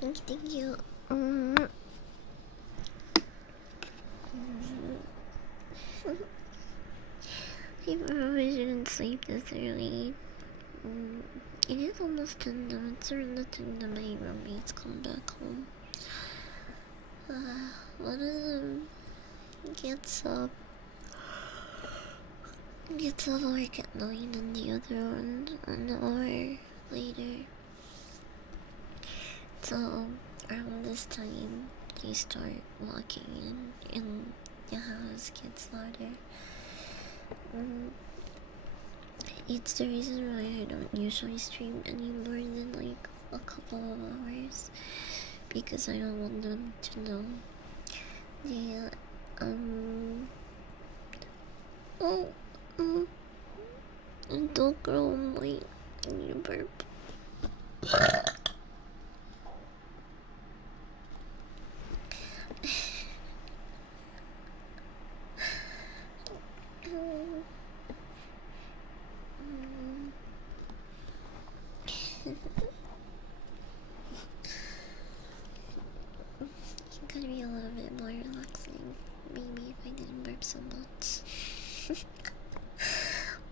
Thank you. I probably shouldn't sleep this early. It is almost 10 now. It's around the time that my roommates come back home. One of them gets up work at 9 and the other one an hour later. So around this time they start walking in and the house gets louder. It's the reason why I don't usually stream any more than like a couple of hours, because I don't want them to know. Yeah, don't grow late. I need a burp. It's gonna be a little bit more relaxing burp so much.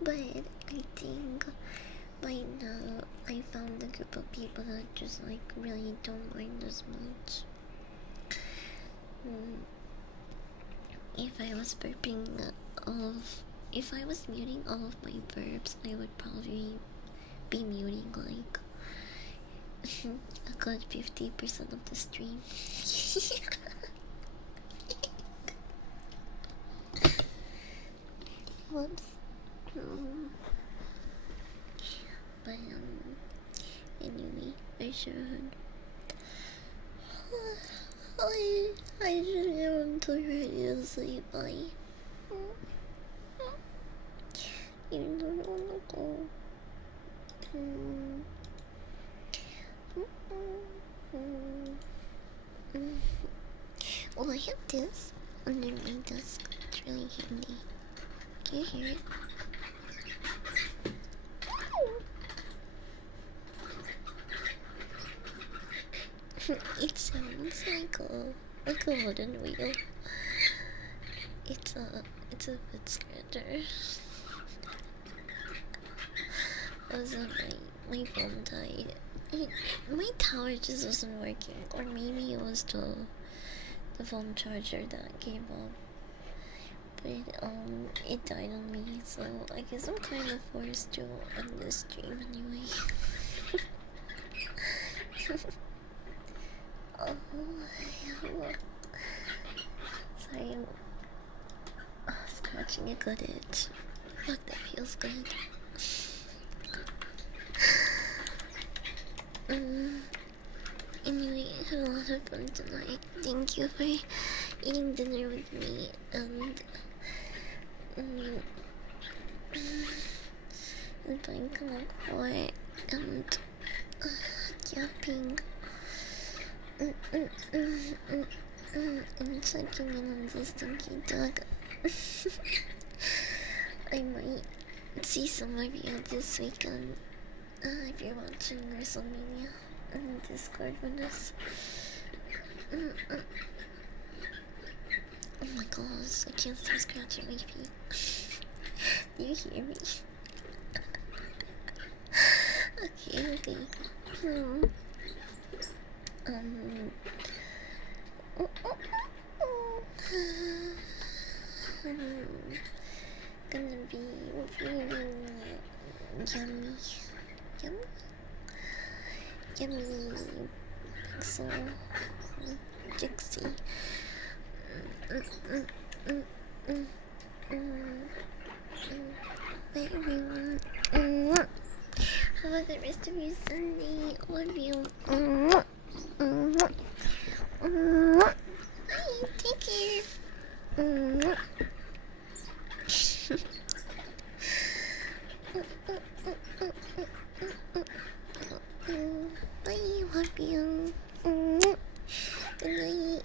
But I think by now I found a group of people that just like really don't mind as much. If I was burping if I was muting all of my burps, I would probably be muting like a good 50% of the stream. Whoops. But anyway, I should. I just want to ready to sleep. You don't wanna go. Oh, I have this under my desk. It's really handy. Can you hear it? It sounds like a wooden wheel. It's a bit scratcher. Also, my phone died. My tower just wasn't working, or maybe it was the phone charger that gave up. But it died on me, so I guess I'm kind of forced to end this stream anyway. Oh, sorry, scratching a good itch. Fuck, that feels good. Anyway, I had a lot of fun tonight. Thank you for eating dinner with me and playing Kamakor and yapping and checking in on the stinky dog. I might see some of you this weekend if you're watching Wrestlemania on Discord with us. Oh my gosh, I can't stop scratching my feet. Do you hear me? Okay. Gonna be really yummy pixel Jixie. Bye everyone. Have a good rest of your Sunday. Love you. Bye. Take care. Bye. Love you. Good night.